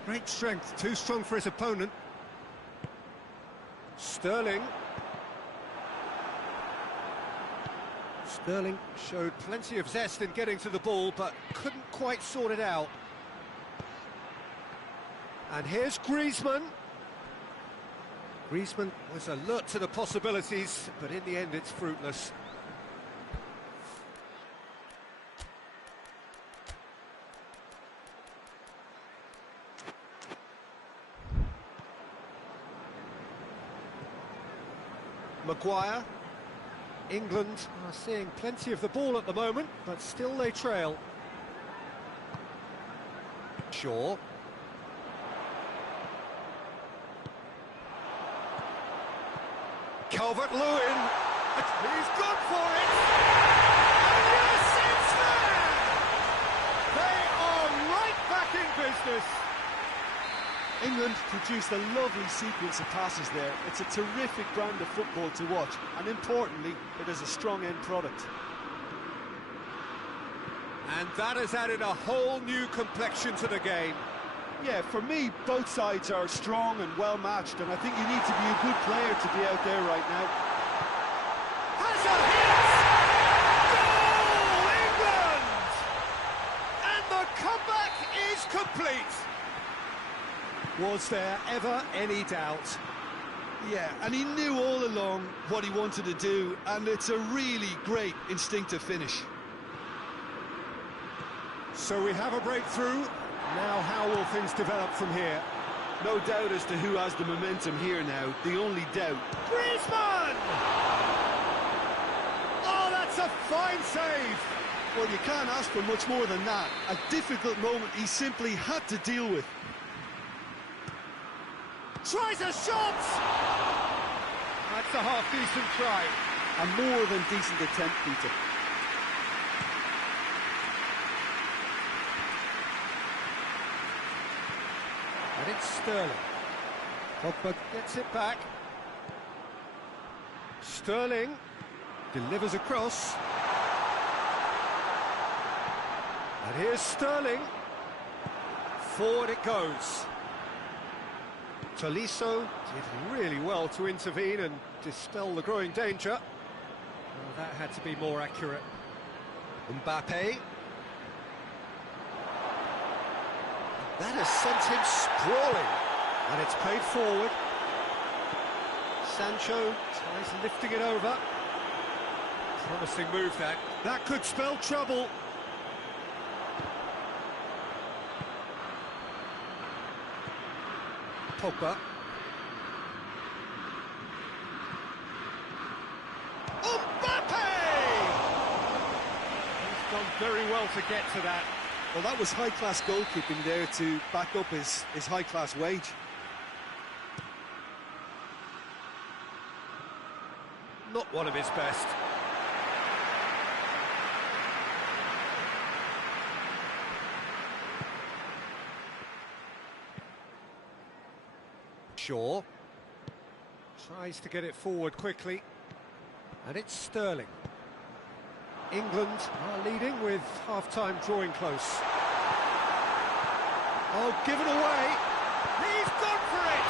Great strength, too strong for his opponent. Sterling. Sterling showed plenty of zest in getting to the ball, but couldn't quite sort it out. And here's Griezmann. Griezmann was alert to the possibilities, but in the end it's fruitless. Maguire. England are seeing plenty of the ball at the moment, but still they trail. Shaw. Calvert-Lewin. He's gone for it. And yes, it's there! They are right back in business. England produced a lovely sequence of passes there. It's a terrific brand of football to watch, and importantly, it is a strong end product. And that has added a whole new complexion to the game. Yeah, for me, both sides are strong and well matched, and I think you need to be a good player to be out there right now. Has a hit! Goal, England! And the comeback is complete. Was there ever any doubt? Yeah, and he knew all along what he wanted to do, and it's a really great instinctive finish. So we have a breakthrough. Now how will things develop from here? No doubt as to who has the momentum here now. The only doubt. Griezmann! Oh, that's a fine save! Well, you can't ask for much more than that. A difficult moment he simply had to deal with. Tries a shot! That's a half-decent try. A more than decent attempt, Peter. And it's Sterling. Pogba gets it back. Sterling delivers across. And here's Sterling. Forward it goes. Tolisso did really well to intervene and dispel the growing danger. Well, that had to be more accurate. Mbappe. That has sent him sprawling. And it's played forward. Sancho tries lifting it over. Promising move that. That could spell trouble. Pogba. Mbappe! He's done very well to get to that. Well, that was high-class goalkeeping there to back up his high-class wage. Not one of his best. Shaw tries to get it forward quickly, and it's Sterling. England are leading with half-time drawing close. Oh, given away. He's gone for it!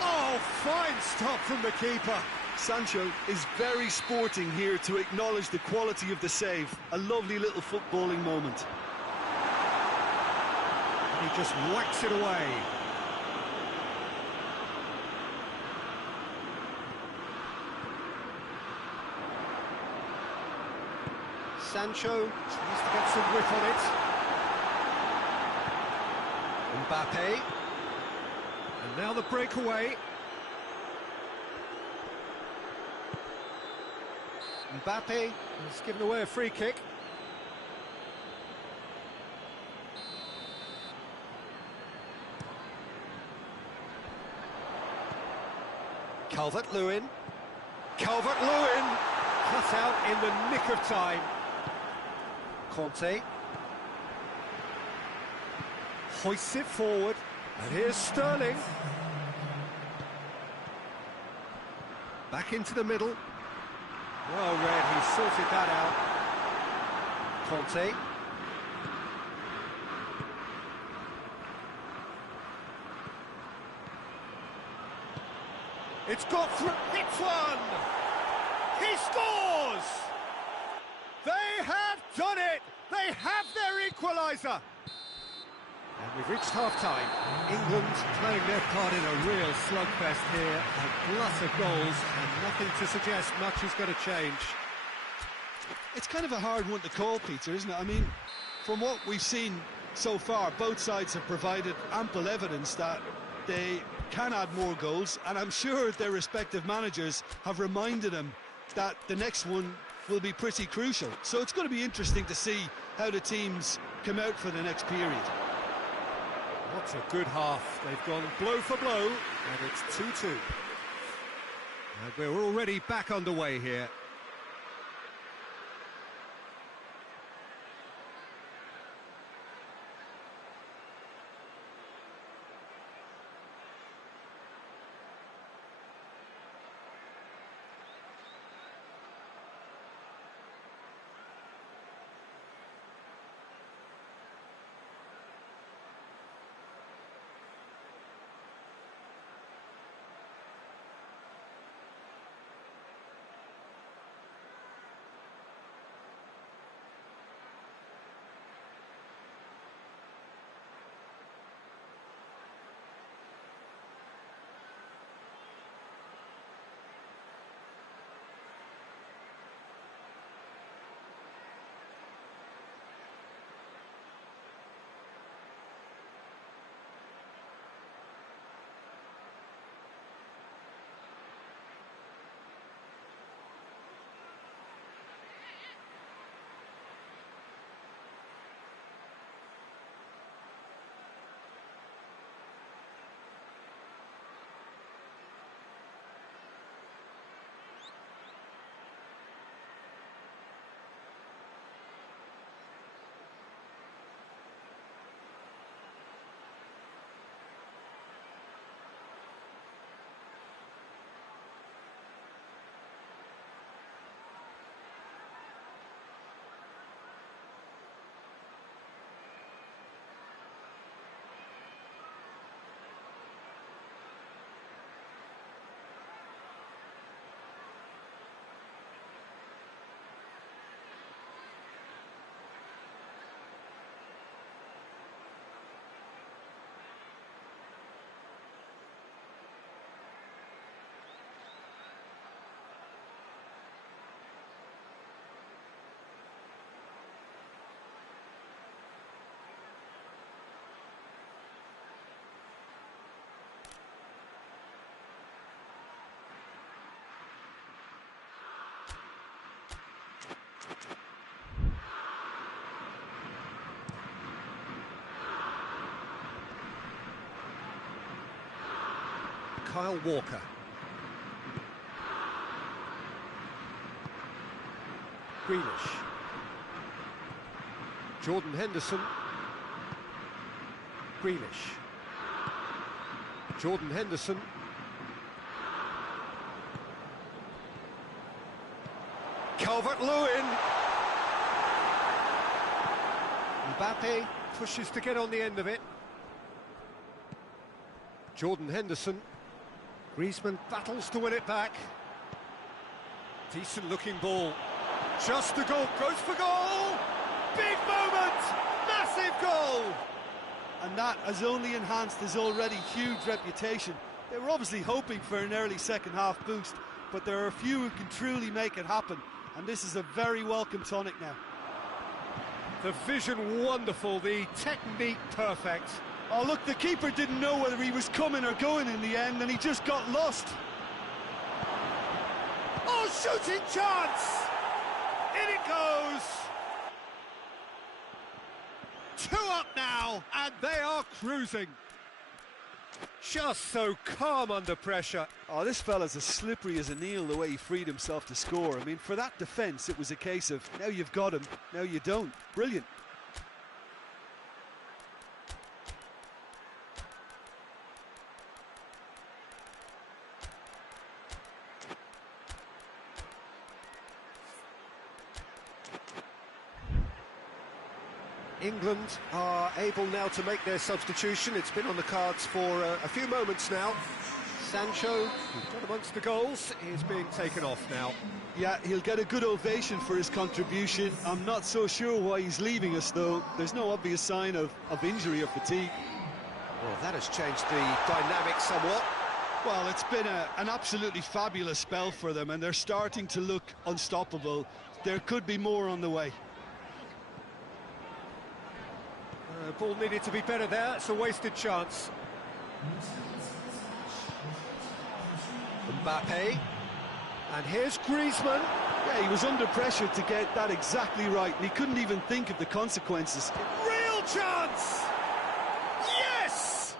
Oh, fine stop from the keeper. Sancho is very sporting here to acknowledge the quality of the save. A lovely little footballing moment. And he just whacks it away. Sancho tries to get some whip on it. Mbappe. And now the breakaway. Mbappe has given away a free kick. Calvert-Lewin. Calvert-Lewin cut out in the nick of time. Conte hoists it forward, and here's Sterling. Back into the middle. Well read, he sorted that out. Conte. It's got through, hits one! He scores! They have done it! They have their equaliser! And we've reached half-time. England playing their part in a real slugfest here. A glut of goals and nothing to suggest much is going to change. It's kind of a hard one to call, Peter, isn't it? I mean, from what we've seen so far, both sides have provided ample evidence that they can add more goals, and I'm sure their respective managers have reminded them that the next one will be pretty crucial. So it's going to be interesting to see how the teams come out for the next period. What a good half. They've gone blow for blow, and it's 2-2. And we're already back underway here. Kyle Walker. Grealish. Jordan Henderson. Grealish. Jordan Henderson. Calvert-Lewin. Mbappe pushes to get on the end of it. Jordan Henderson. Griezmann battles to win it back. Decent looking ball. Just a goal, goes for goal! Big moment! Massive goal! And that has only enhanced his already huge reputation. They were obviously hoping for an early second half boost, but there are a few who can truly make it happen, and this is a very welcome tonic now. The vision wonderful, the technique perfect. Oh, look, the keeper didn't know whether he was coming or going in the end, and he just got lost. Oh, shooting chance! In it goes! 2 up now, and they are cruising. Just so calm under pressure. Oh, this fella's as slippery as an eel, the way he freed himself to score. I mean, for that defence, it was a case of, now you've got him, now you don't. Brilliant. England are able now to make their substitution. It's been on the cards for a few moments now. Sancho, who's got amongst the goals, is being taken off now. Yeah, he'll get a good ovation for his contribution. I'm not so sure why he's leaving us, though. There's no obvious sign of injury or fatigue. Well, that has changed the dynamic somewhat. Well, it's been an absolutely fabulous spell for them, and they're starting to look unstoppable. There could be more on the way. Ball needed to be better there. It's a wasted chance. Mbappe. And here's Griezmann. Yeah, he was under pressure to get that exactly right, and he couldn't even think of the consequences. Real chance! Yes!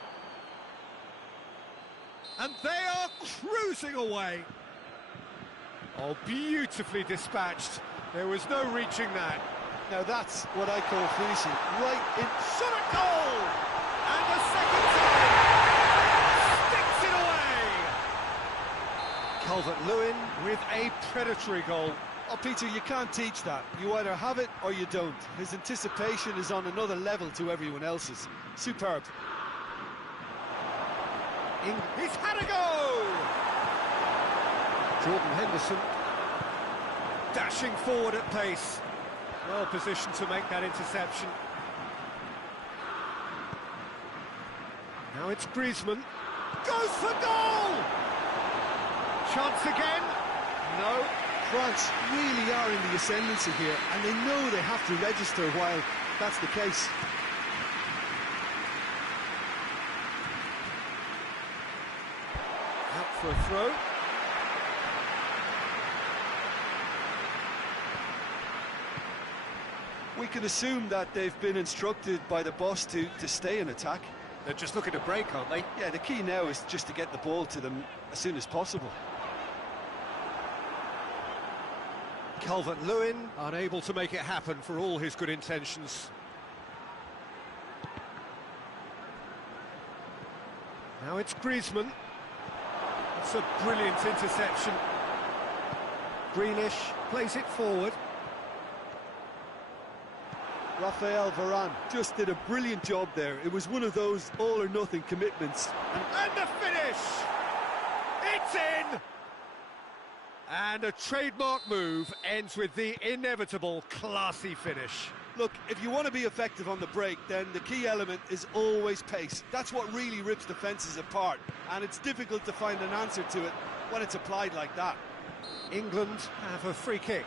And they are cruising away. Oh, beautifully dispatched. There was no reaching that. Now that's what I call finishing. Right in. Shot at goal! And the second time! Sticks it away! Calvert-Lewin with a predatory goal. Oh, Peter, you can't teach that. You either have it or you don't. His anticipation is on another level to everyone else's. Superb. He's had a go! Jordan Henderson dashing forward at pace. Well positioned to make that interception. Now it's Griezmann. Goes for goal! Chance again. No. France really are in the ascendancy here, and they know they have to register while that's the case. Out for a throw. We can assume that they've been instructed by the boss to stay in attack. They're just looking to break, aren't they? Yeah, the key now is just to get the ball to them as soon as possible. Calvert-Lewin unable to make it happen for all his good intentions. Now it's Griezmann. It's a brilliant interception. Grealish plays it forward. Rafael Varane just did a brilliant job there. It was one of those all-or-nothing commitments. And the finish! It's in! And a trademark move ends with the inevitable classy finish. Look, if you want to be effective on the break, then the key element is always pace. That's what really rips defences apart, and it's difficult to find an answer to it when it's applied like that. England have a free kick.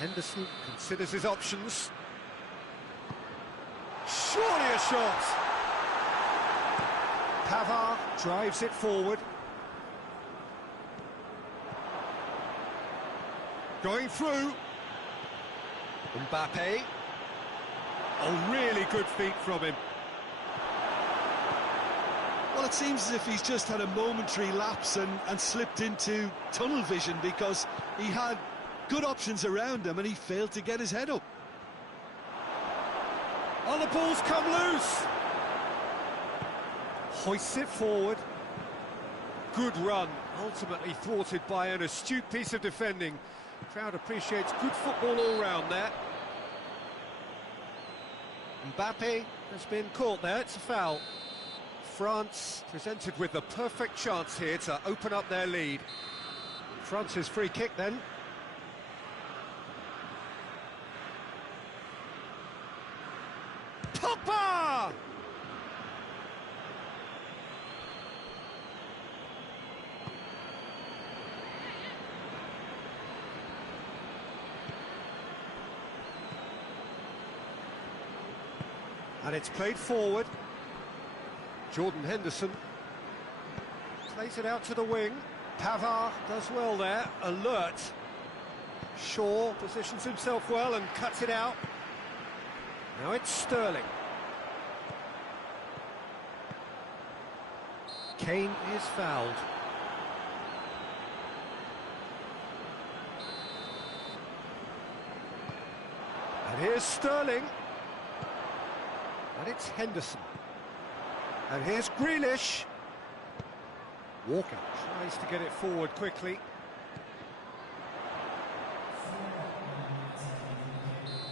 Henderson considers his options. Surely a shot! Pavard drives it forward. Going through. Mbappe. Oh, really good feet from him. Well, it seems as if he's just had a momentary lapse and slipped into tunnel vision, because he had good options around him and he failed to get his head up. Oh, the ball's come loose. Hoists it forward. Good run, ultimately thwarted by an astute piece of defending. Crowd appreciates good football all round there. Mbappe has been caught there, it's a foul. France presented with the perfect chance here to open up their lead. France's free kick then. Pogba! And it's played forward. Jordan Henderson plays it out to the wing. Pavard does well there, alert. Shaw positions himself well and cuts it out. Now it's Sterling. Kane is fouled. And here's Sterling. And it's Henderson. And here's Grealish. Walker tries to get it forward quickly.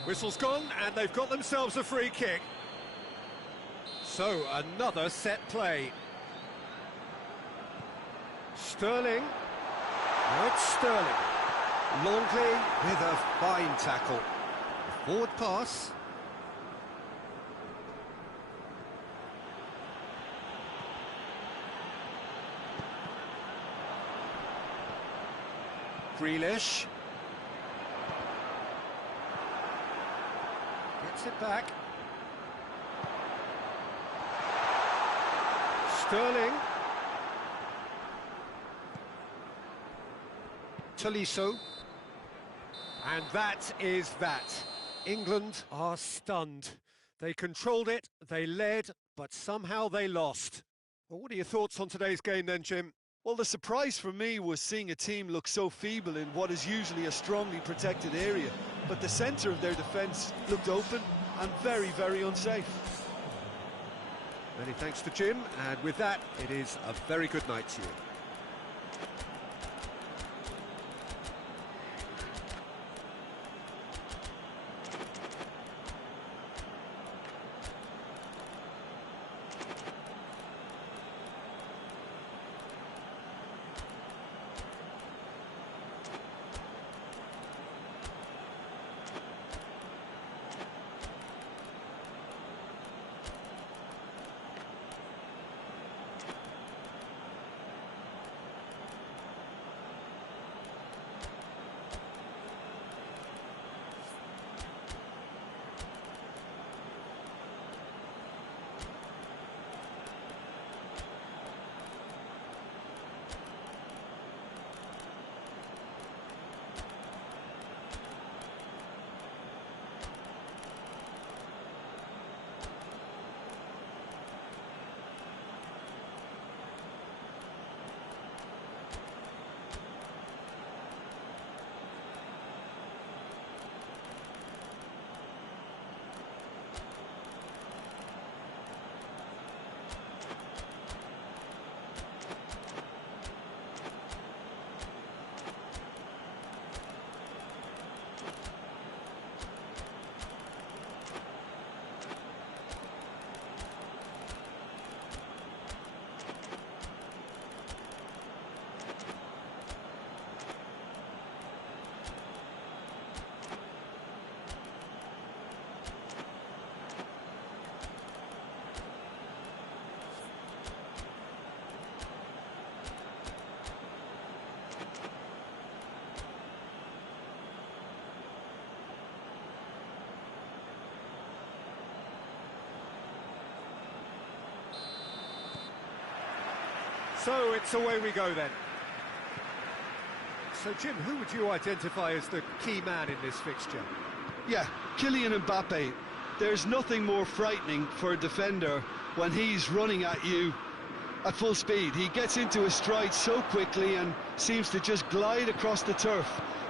Whistle's gone, and they've got themselves a free kick. So, another set play. Sterling. Now it's Sterling. Longley with a fine tackle. Forward pass. Grealish. Gets it back. Sterling. Tolisso. And that is that. England are stunned. They controlled it, they led, but somehow they lost. Well, what are your thoughts on today's game then, Jim? Well, the surprise for me was seeing a team look so feeble in what is usually a strongly protected area. But the centre of their defence looked open and very, very unsafe. Many thanks to Jim, and with that, it is a very good night to you. So it's away we go then. So Jim, who would you identify as the key man in this fixture? Yeah, Kylian Mbappe. There's nothing more frightening for a defender when he's running at you at full speed. He gets into his stride so quickly and seems to just glide across the turf.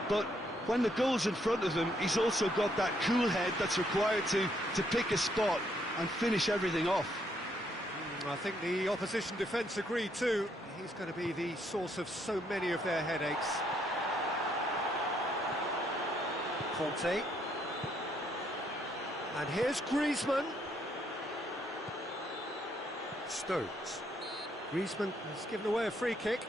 But when the goal's in front of him, he's also got that cool head that's required to pick a spot and finish everything off. I think the opposition defence agree too. He's going to be the source of so many of their headaches. Conte. And here's Griezmann. Stones. Griezmann has given away a free kick.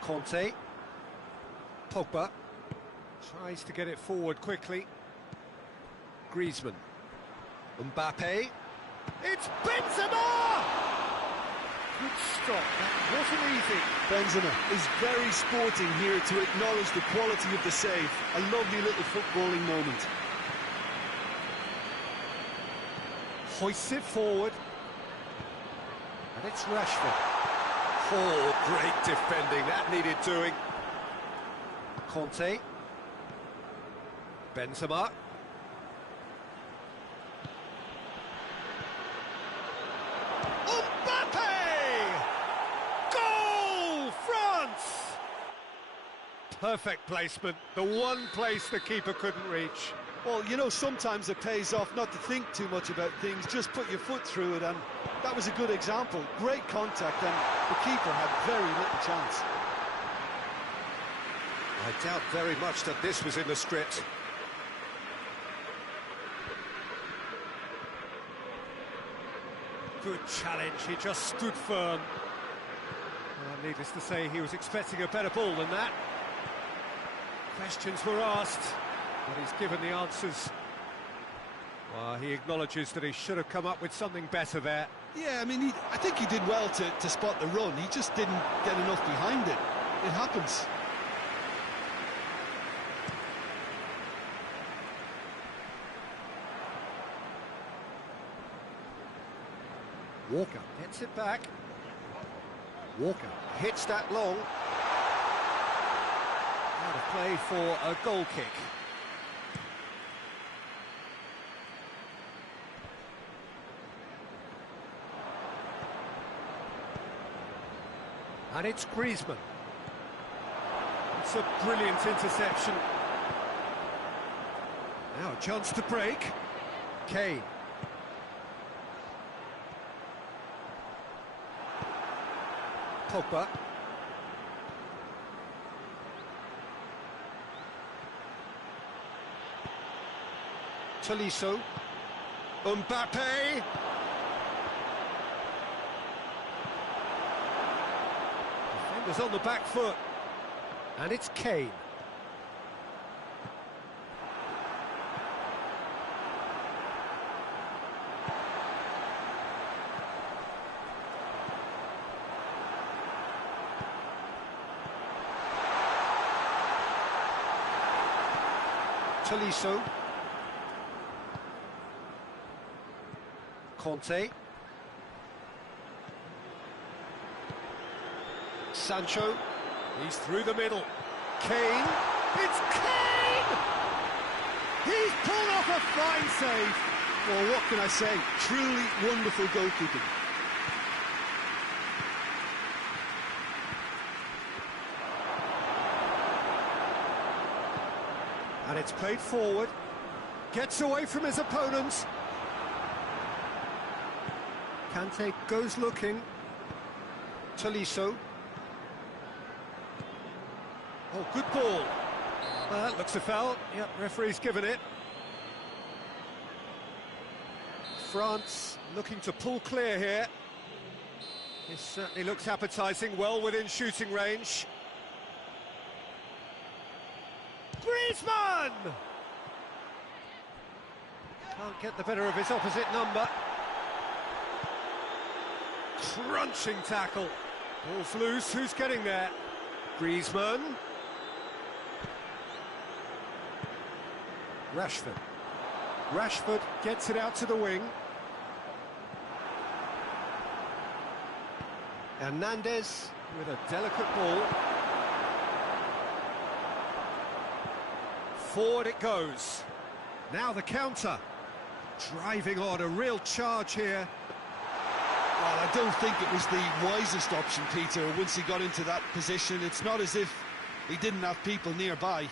Conte. Pogba tries to get it forward quickly. Griezmann. Mbappe. It's Benzema! Good stop, that wasn't easy. Benzema is very sporting here to acknowledge the quality of the save. A lovely little footballing moment. Hoists it forward. And it's Rashford. Oh, great defending, that needed doing. Conte. Benzema. Perfect placement, the one place the keeper couldn't reach. Well, you know, sometimes it pays off not to think too much about things, just put your foot through it, and that was a good example. Great contact, and the keeper had very little chance. I doubt very much that this was in the script. Good challenge, he just stood firm. Well, needless to say, he was expecting a better ball than that. Questions were asked, but he's given the answers. Well, he acknowledges that he should have come up with something better there. Yeah, I mean, I think he did well to spot the run. He just didn't get enough behind it. It happens. Walker gets it back. Walker hits that long. Out of play for a goal kick. And it's Griezmann. It's a brilliant interception. Now a chance to break. Kane. Pogba. Tolisso. Mbappe. Defenders on the back foot. And it's Kane. Tolisso. Conte. Sancho. He's through the middle. Kane. It's Kane! He's pulled off a fine save. Well, what can I say? Truly wonderful goalkeeping. And it's played forward. Gets away from his opponents. Kante goes looking. Tolisso. Oh, good ball. Well, that looks a foul. Yep, referee's given it. France looking to pull clear here. This certainly looks appetising, well within shooting range. Griezmann! Can't get the better of his opposite number. Crunching tackle. Ball's loose, who's getting there? Griezmann. Rashford. Rashford gets it out to the wing. Hernandez with a delicate ball. Forward it goes. Now the counter. Driving on, a real charge here. Well, I don't think it was the wisest option, Peter, once he got into that position. It's not as if he didn't have people nearby.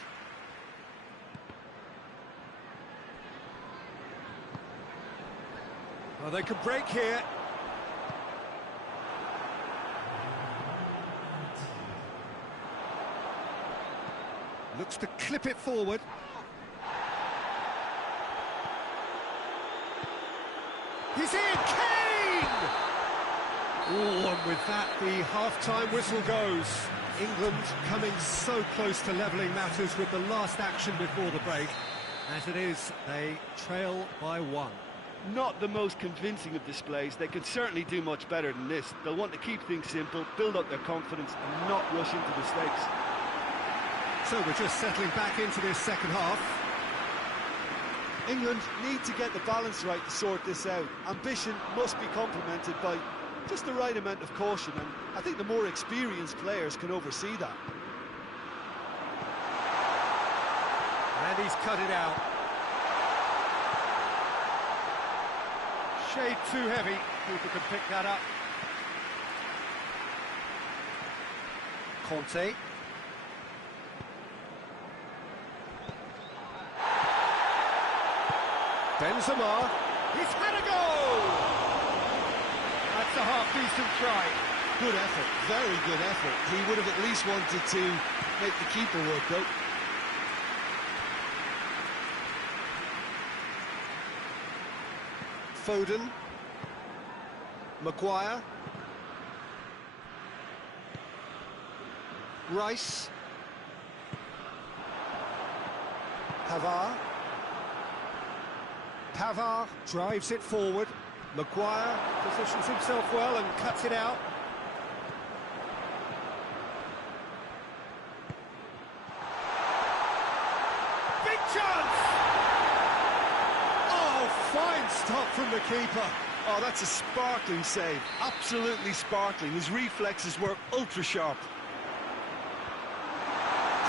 Well, they could break here. Looks to clip it forward. He's in! Kane! Oh, and with that, the half-time whistle goes. England coming so close to levelling matters with the last action before the break. As it is, they trail by one. not the most convincing of displays. They can certainly do much better than this. They'll want to keep things simple, build up their confidence, and not rush into mistakes. So we're just settling back into this second half. England need to get the balance right to sort this out. Ambition must be complemented by just the right amount of caution, and I think the more experienced players can oversee that. And he's cut it out. Shade too heavy. Keeper can pick that up. Conte. Benzema. He's had a goal! That's a half-decent try. Good effort, very good effort. He would have at least wanted to make the keeper work, though. Foden. Maguire. Rice. Pavard drives it forward. Maguire positions himself well and cuts it out. Big chance! Oh, fine stop from the keeper. Oh, that's a sparkling save. Absolutely sparkling. His reflexes were ultra-sharp.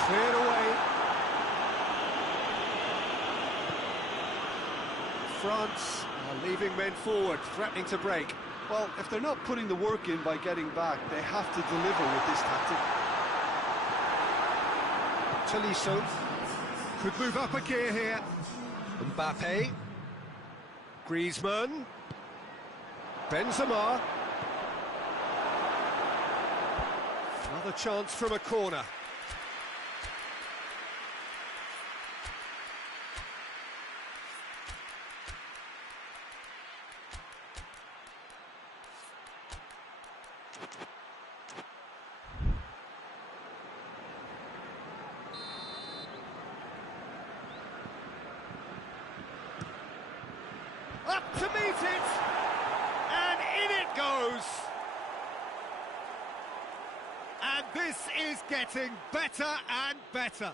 Cleared away. France are leaving men forward, threatening to break. Well, if they're not putting the work in by getting back, they have to deliver with this tactic. Tolisso could move up a gear here. Mbappe. Griezmann. Benzema. Another chance from a corner. Up to meet it, and in it goes. And this is getting better and better.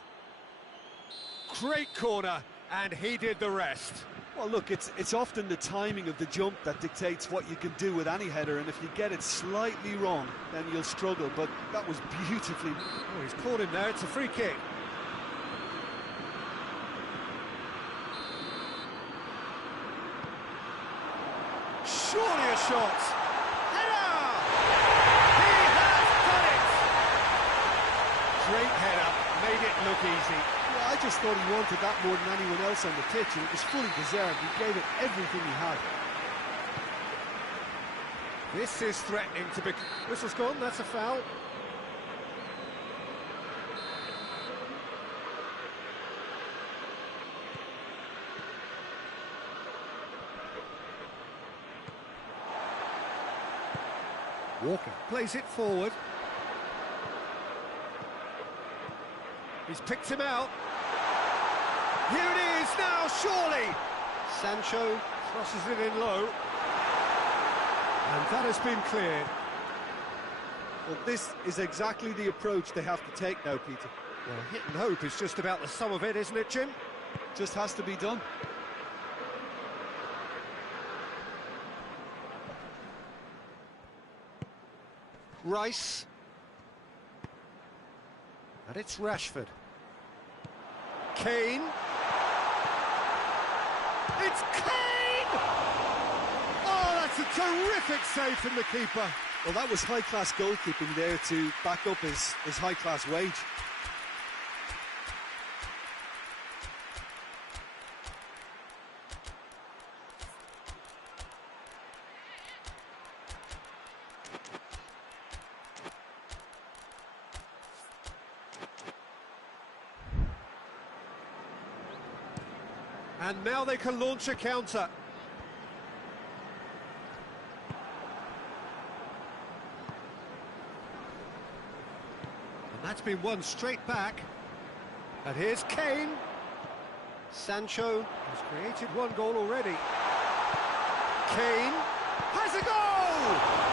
Great corner, and he did the rest. Well, look, it's often the timing of the jump that dictates what you can do with any header, and if you get it slightly wrong, then you'll struggle, but that was beautifully... Oh, he's caught him there, it's a free kick. Surely a shot. Header! He has done it! Great header, made it look easy. Yeah, I just thought he wanted that more than anyone else on the pitch, and it was fully deserved. He gave it everything he had. This is threatening to be... Whistle's gone, that's a foul. Walker plays it forward. He's picked him out. Here it is now, surely! Sancho crosses it in low. And that has been cleared. Well, this is exactly the approach they have to take now, Peter. Well, hit and hope is just about the sum of it, isn't it, Jim? Just has to be done. Rice. And it's Rashford. Kane. It's Kane! Oh, that's a terrific save from the keeper. Well, that was high-class goalkeeping there to back up his high-class wage. And now they can launch a counter. And that's been won straight back. And here's Kane. Sancho has created one goal already. Kane has a goal!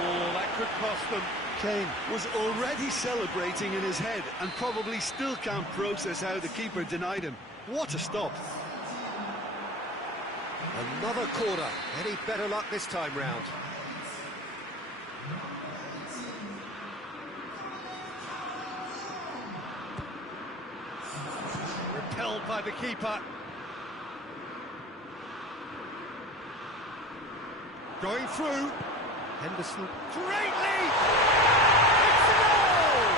Oh, that could cost them. Kane was already celebrating in his head and probably still can't process how the keeper denied him. What a stop. Another corner. Any better luck this time round? Repelled by the keeper. Going through. Henderson. Great lead! It's a goal!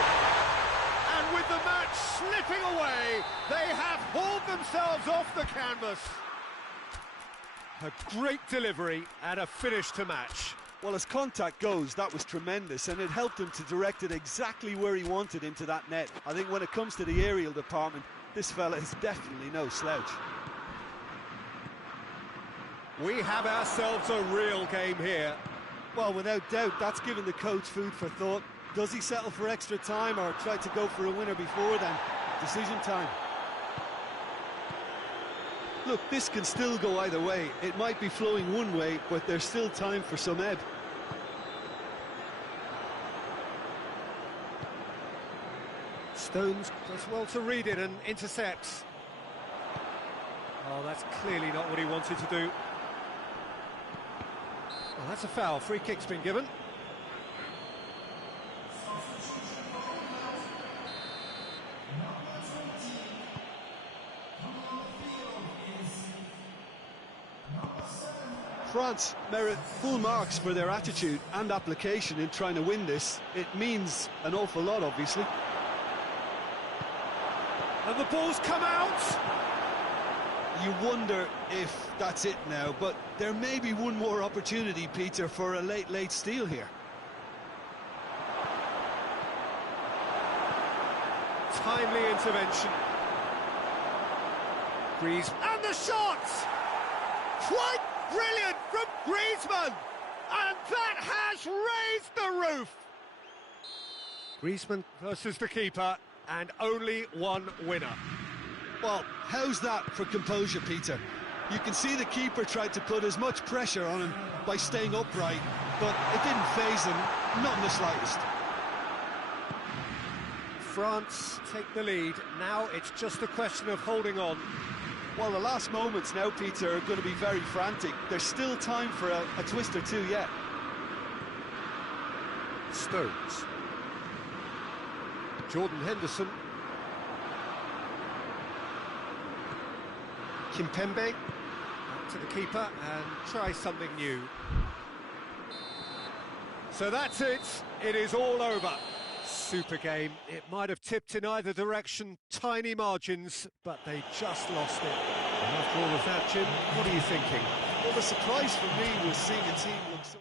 And with the match slipping away, they have hauled themselves off the canvas. A great delivery and a finish to match. Well, as contact goes, that was tremendous, and it helped him to direct it exactly where he wanted into that net. I think when it comes to the aerial department, this fella is definitely no slouch. We have ourselves a real game here. Well, without doubt, that's given the coach food for thought. Does he settle for extra time or try to go for a winner before then? Decision time. Look, this can still go either way. It might be flowing one way, but there's still time for some ebb. Stones does well to read it and intercepts. Oh, that's clearly not what he wanted to do. Well, that's a foul. Free kick's been given. France merit full marks for their attitude and application in trying to win this. It means an awful lot, obviously. And the ball's come out! You wonder if that's it now, but there may be one more opportunity, Peter, for a late steal here. Timely intervention. And the shot! Quite brilliant from Griezmann! And that has raised the roof! Griezmann versus the keeper, and only one winner. Well, how's that for composure, Peter? You can see the keeper tried to put as much pressure on him by staying upright, but it didn't faze him, not in the slightest. France take the lead. Now it's just a question of holding on. Well, the last moments now, Peter, are going to be very frantic. There's still time for a twist or two yet. Stones. Jordan Henderson. Kimpembe. Back to the keeper and try something new. So that's it. It is all over. Super game. It might have tipped in either direction, tiny margins, but they just lost it. And after all of that, Jim, what are you thinking? Well, the surprise for me was seeing a team look so...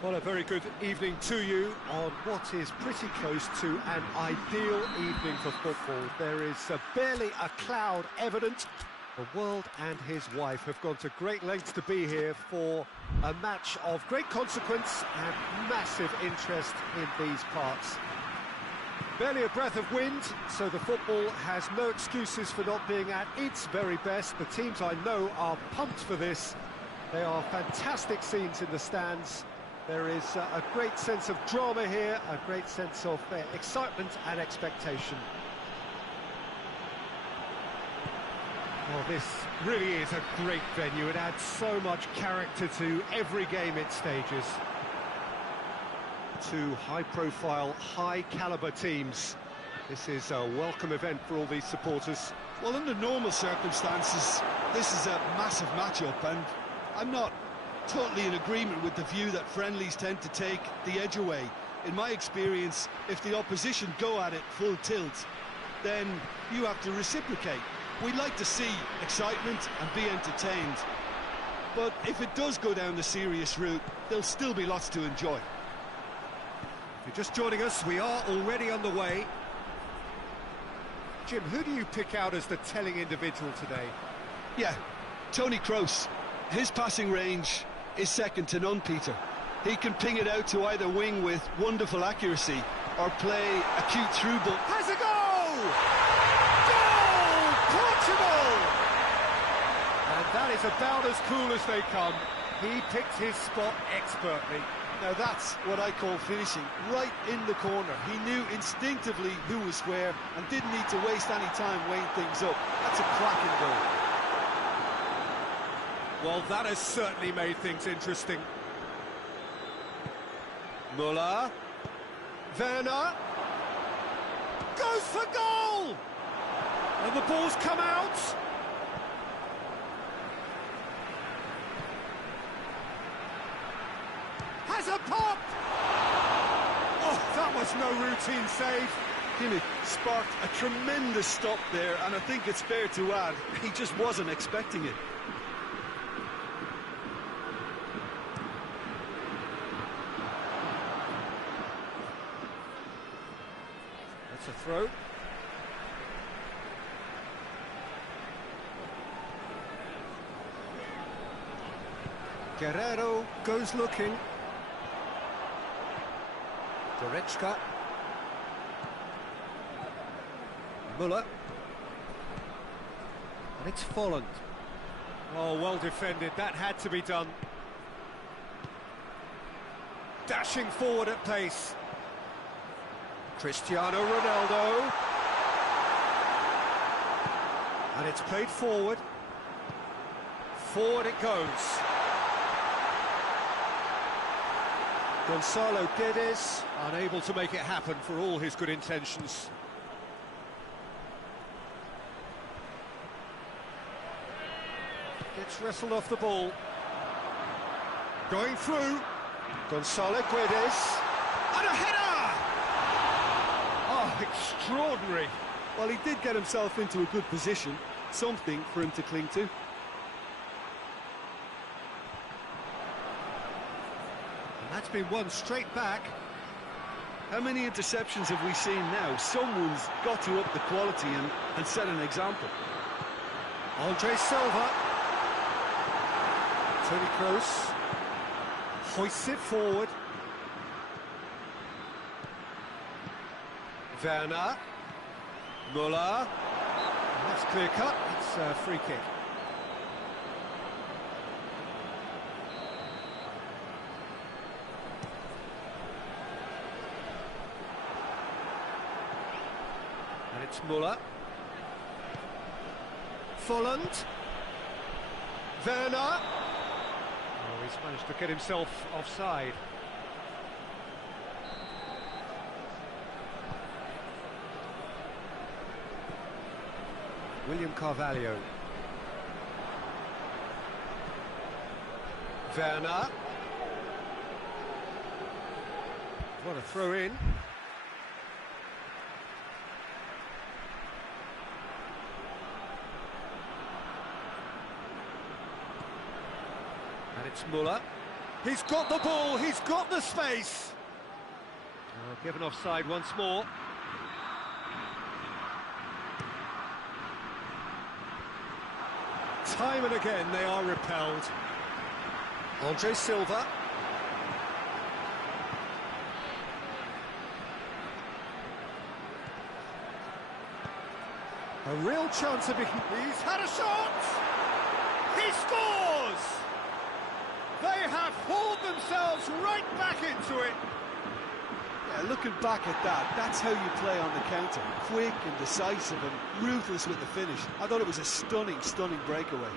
Well, a very good evening to you on what is pretty close to an ideal evening for football. There is barely a cloud evident. The world and his wife have gone to great lengths to be here for a match of great consequence and massive interest in these parts. Barely a breath of wind, so the football has no excuses for not being at its very best. The teams I know are pumped for this. They are fantastic scenes in the stands. There is a great sense of drama here, a great sense of excitement and expectation. Well, this really is a great venue. It adds so much character to every game it stages. Two high-profile, high-caliber teams. This is a welcome event for all these supporters. Well, under normal circumstances, this is a massive match-up, and I'm not totally in agreement with the view that friendlies tend to take the edge away. In my experience, if the opposition go at it full tilt, then you have to reciprocate. We'd like to see excitement and be entertained, but if it does go down the serious route, there'll still be lots to enjoy. If you're just joining us, we are already underway. Jim, who do you pick out as the telling individual today? Yeah, Toni Kroos. His passing range is second to none, Peter. He can ping it out to either wing with wonderful accuracy or play a cute through ball. Has a goal! Goal! Portugal! And that is about as cool as they come. He picked his spot expertly. Now that's what I call finishing, right in the corner. He knew instinctively who was where and didn't need to waste any time weighing things up. That's a cracking goal. Well, that has certainly made things interesting. Müller. Werner. Goes for goal! And the ball's come out. Has a pop! Oh, that was no routine save. Kimmich sparked a tremendous stop there, and I think it's fair to add, he just wasn't expecting it. That's a throw. Guerrero goes looking. Goretzka. Müller. And it's Folland. Oh, well defended. That had to be done. Dashing forward at pace. Cristiano Ronaldo. And it's played forward. Forward it goes. Gonzalo Guedes, unable to make it happen for all his good intentions. Gets wrestled off the ball. Going through. Gonzalo Guedes. And a header! Oh, extraordinary. Well, he did get himself into a good position, something for him to cling to. That's been won straight back. How many interceptions have we seen now? Someone's got to up the quality and set an example. Andre Silva. Toni Kroos. Hoists it forward. Werner. Müller. That's clear cut. It's a free kick. And it's Müller. Folland. Werner. Oh, he's managed to get himself offside. William Carvalho. Werner. What a throw in. And it's Müller. He's got the ball, he's got the space. Given offside once more. Time and again they are repelled. Andre Silva. A real chance of it. He's had a shot! He scores! They have hauled themselves right back into it. Yeah, looking back at that, that's how you play on the counter. Quick and decisive and ruthless with the finish. I thought it was a stunning, stunning breakaway.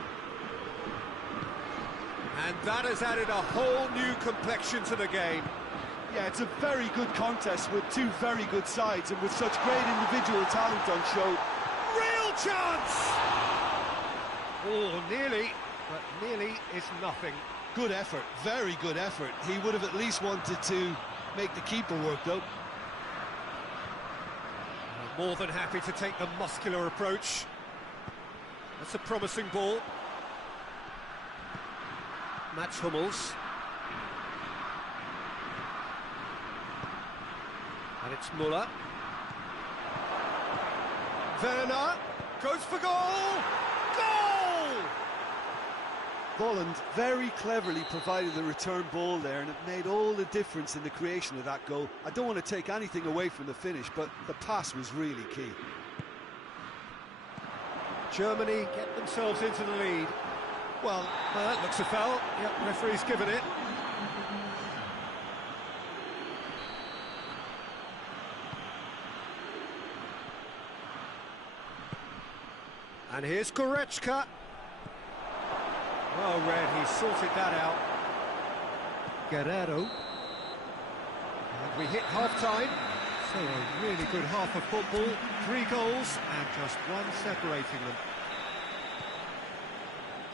And that has added a whole new complexion to the game. Yeah, it's a very good contest with two very good sides and with such great individual talent on show. Real chance! Oh, nearly, but nearly is nothing. Good effort, very good effort. He would have at least wanted to make the keeper work, though. More than happy to take the muscular approach. That's a promising ball. Mats Hummels. And it's Müller. Werner goes for goal! Goal! Bolland very cleverly provided the return ball there, and it made all the difference in the creation of that goal. I don't want to take anything away from the finish, but the pass was really key. Germany get themselves into the lead. Well, that looks a foul. Yep, referee's given it. And here's Goretzka. Well read, he sorted that out. Guerrero. And we hit half-time. So a really good half of football. 3 goals and just one separating them.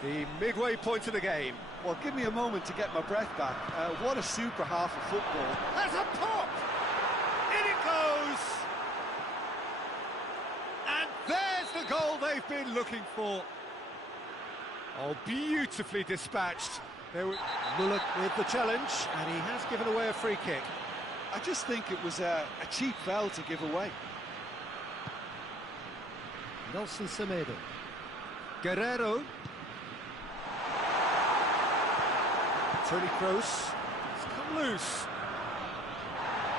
The midway point of the game. Well, give me a moment to get my breath back. What a super half of football. Has a pop! In it goes! And there's the goal they've been looking for. Oh, beautifully dispatched. There was Müller with the challenge, and he has given away a free kick. I just think it was a cheap foul to give away. Nelson Semedo. Guerrero. Toni Kroos. It's come loose.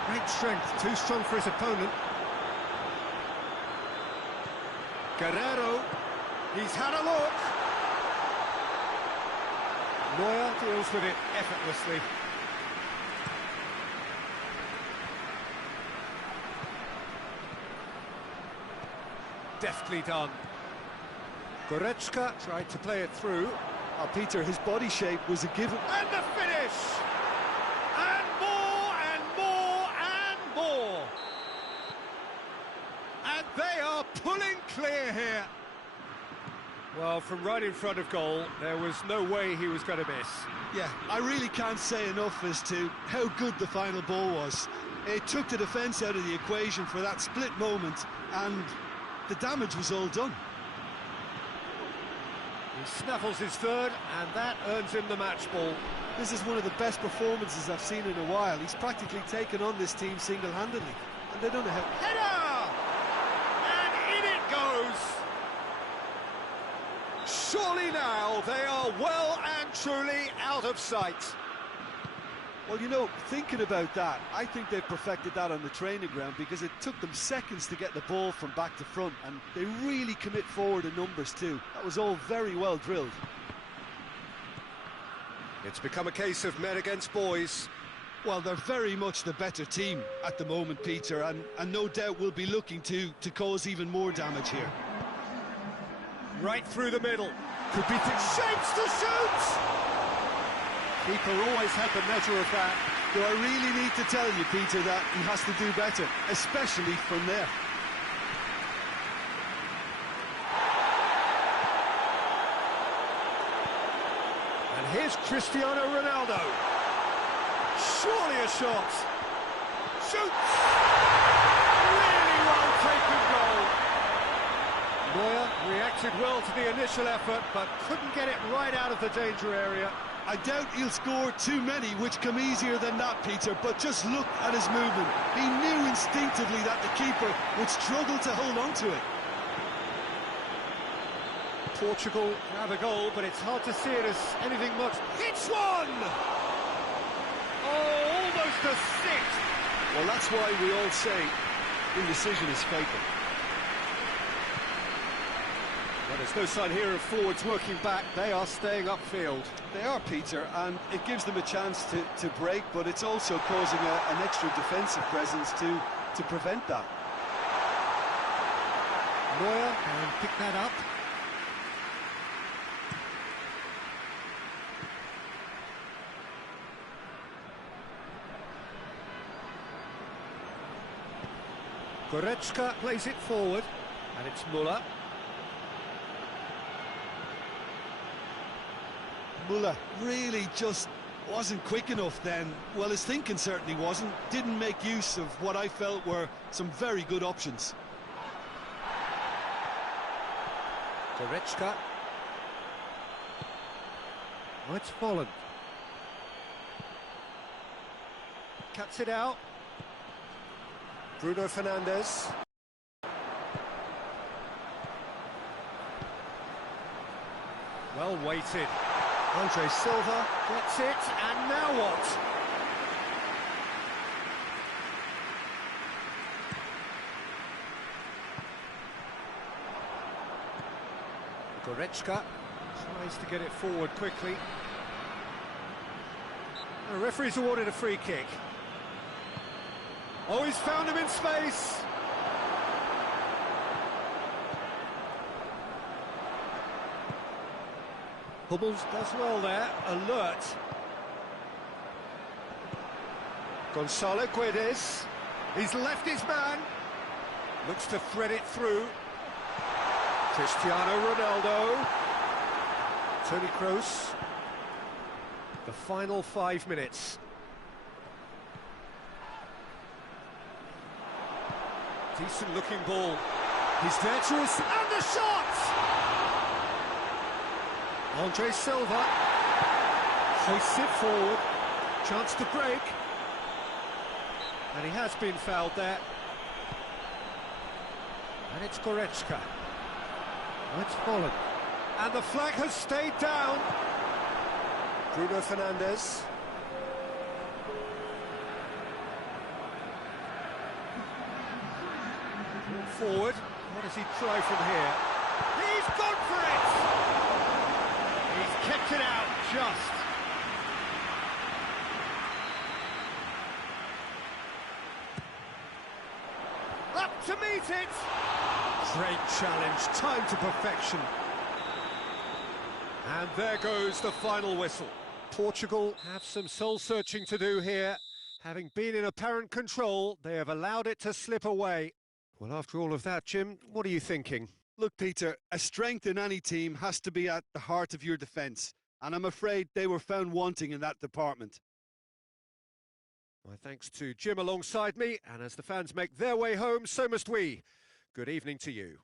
Great strength, too strong for his opponent. Guerrero. He's had a look. Neuer deals with it effortlessly. Deftly done. Goretzka tried to play it through. Oh, Peter, his body shape was a given. And the finish! And more, and more, and more! And they are pulling clear here. Well, from right in front of goal, there was no way he was going to miss. Yeah, I really can't say enough as to how good the final ball was. It took the defence out of the equation for that split moment, and the damage was all done. He snaffles his third, and that earns him the match ball. This is one of the best performances I've seen in a while. He's practically taken on this team single-handedly, and they don't know how. Header! And in it goes! Surely now they are well and truly out of sight. Well, you know, thinking about that, I think they've perfected that on the training ground because it took them seconds to get the ball from back to front, and they really commit forward in numbers too. That was all very well drilled. It's become a case of men against boys. Well, they're very much the better team at the moment, Peter, and no doubt will be looking to cause even more damage here. Right through the middle. Could be shapes to shoot! Keeper always had the measure of that. Do I really need to tell you, Peter, that he has to do better, especially from there? And here's Cristiano Ronaldo. Surely a shot. Shoots! Really well taken goal. Neuer reacted well to the initial effort, but couldn't get it right out of the danger area. I doubt he'll score too many which come easier than that, Peter, but just look at his movement. He knew instinctively that the keeper would struggle to hold on to it. Portugal have a goal, but it's hard to see it as anything much. It's one! Oh, almost a six! Well, that's why we all say indecision is fatal. Well, there's no sign here of forwards working back. They are staying upfield. They are, Peter, and it gives them a chance to break, but it's also causing an extra defensive presence to prevent that. Neuer can pick that up. Goretzka plays it forward, and it's Müller. Müller really just wasn't quick enough then. Well, his thinking certainly wasn't. Didn't make use of what I felt were some very good options. Goretzka. Oh, it's fallen. Cuts it out. Bruno Fernandes. Well weighted. Andre Silva gets it, and now what? Goretzka tries to get it forward quickly. The referee's awarded a free kick. Oh, he's found him in space. Hummels does well there, alert. Gonzalo Guedes, he's left his man. Looks to thread it through. Cristiano Ronaldo. Toni Kroos. The final 5 minutes. Decent looking ball. He's there to us, and the shot! Andre Silva hoists it forward. Chance to break. And he has been fouled there. And it's Goretzka. Oh, it's fallen. And the flag has stayed down. Bruno Fernandes. Forward. What does he try from here? He's gone for it! He's kept it out just. Up to meet it! Great challenge, time to perfection. And there goes the final whistle. Portugal have some soul-searching to do here. Having been in apparent control, they have allowed it to slip away. Well, after all of that, Jim, what are you thinking? Look, Peter, a strength in any team has to be at the heart of your defence, and I'm afraid they were found wanting in that department. My thanks to Jim alongside me, and as the fans make their way home, so must we. Good evening to you.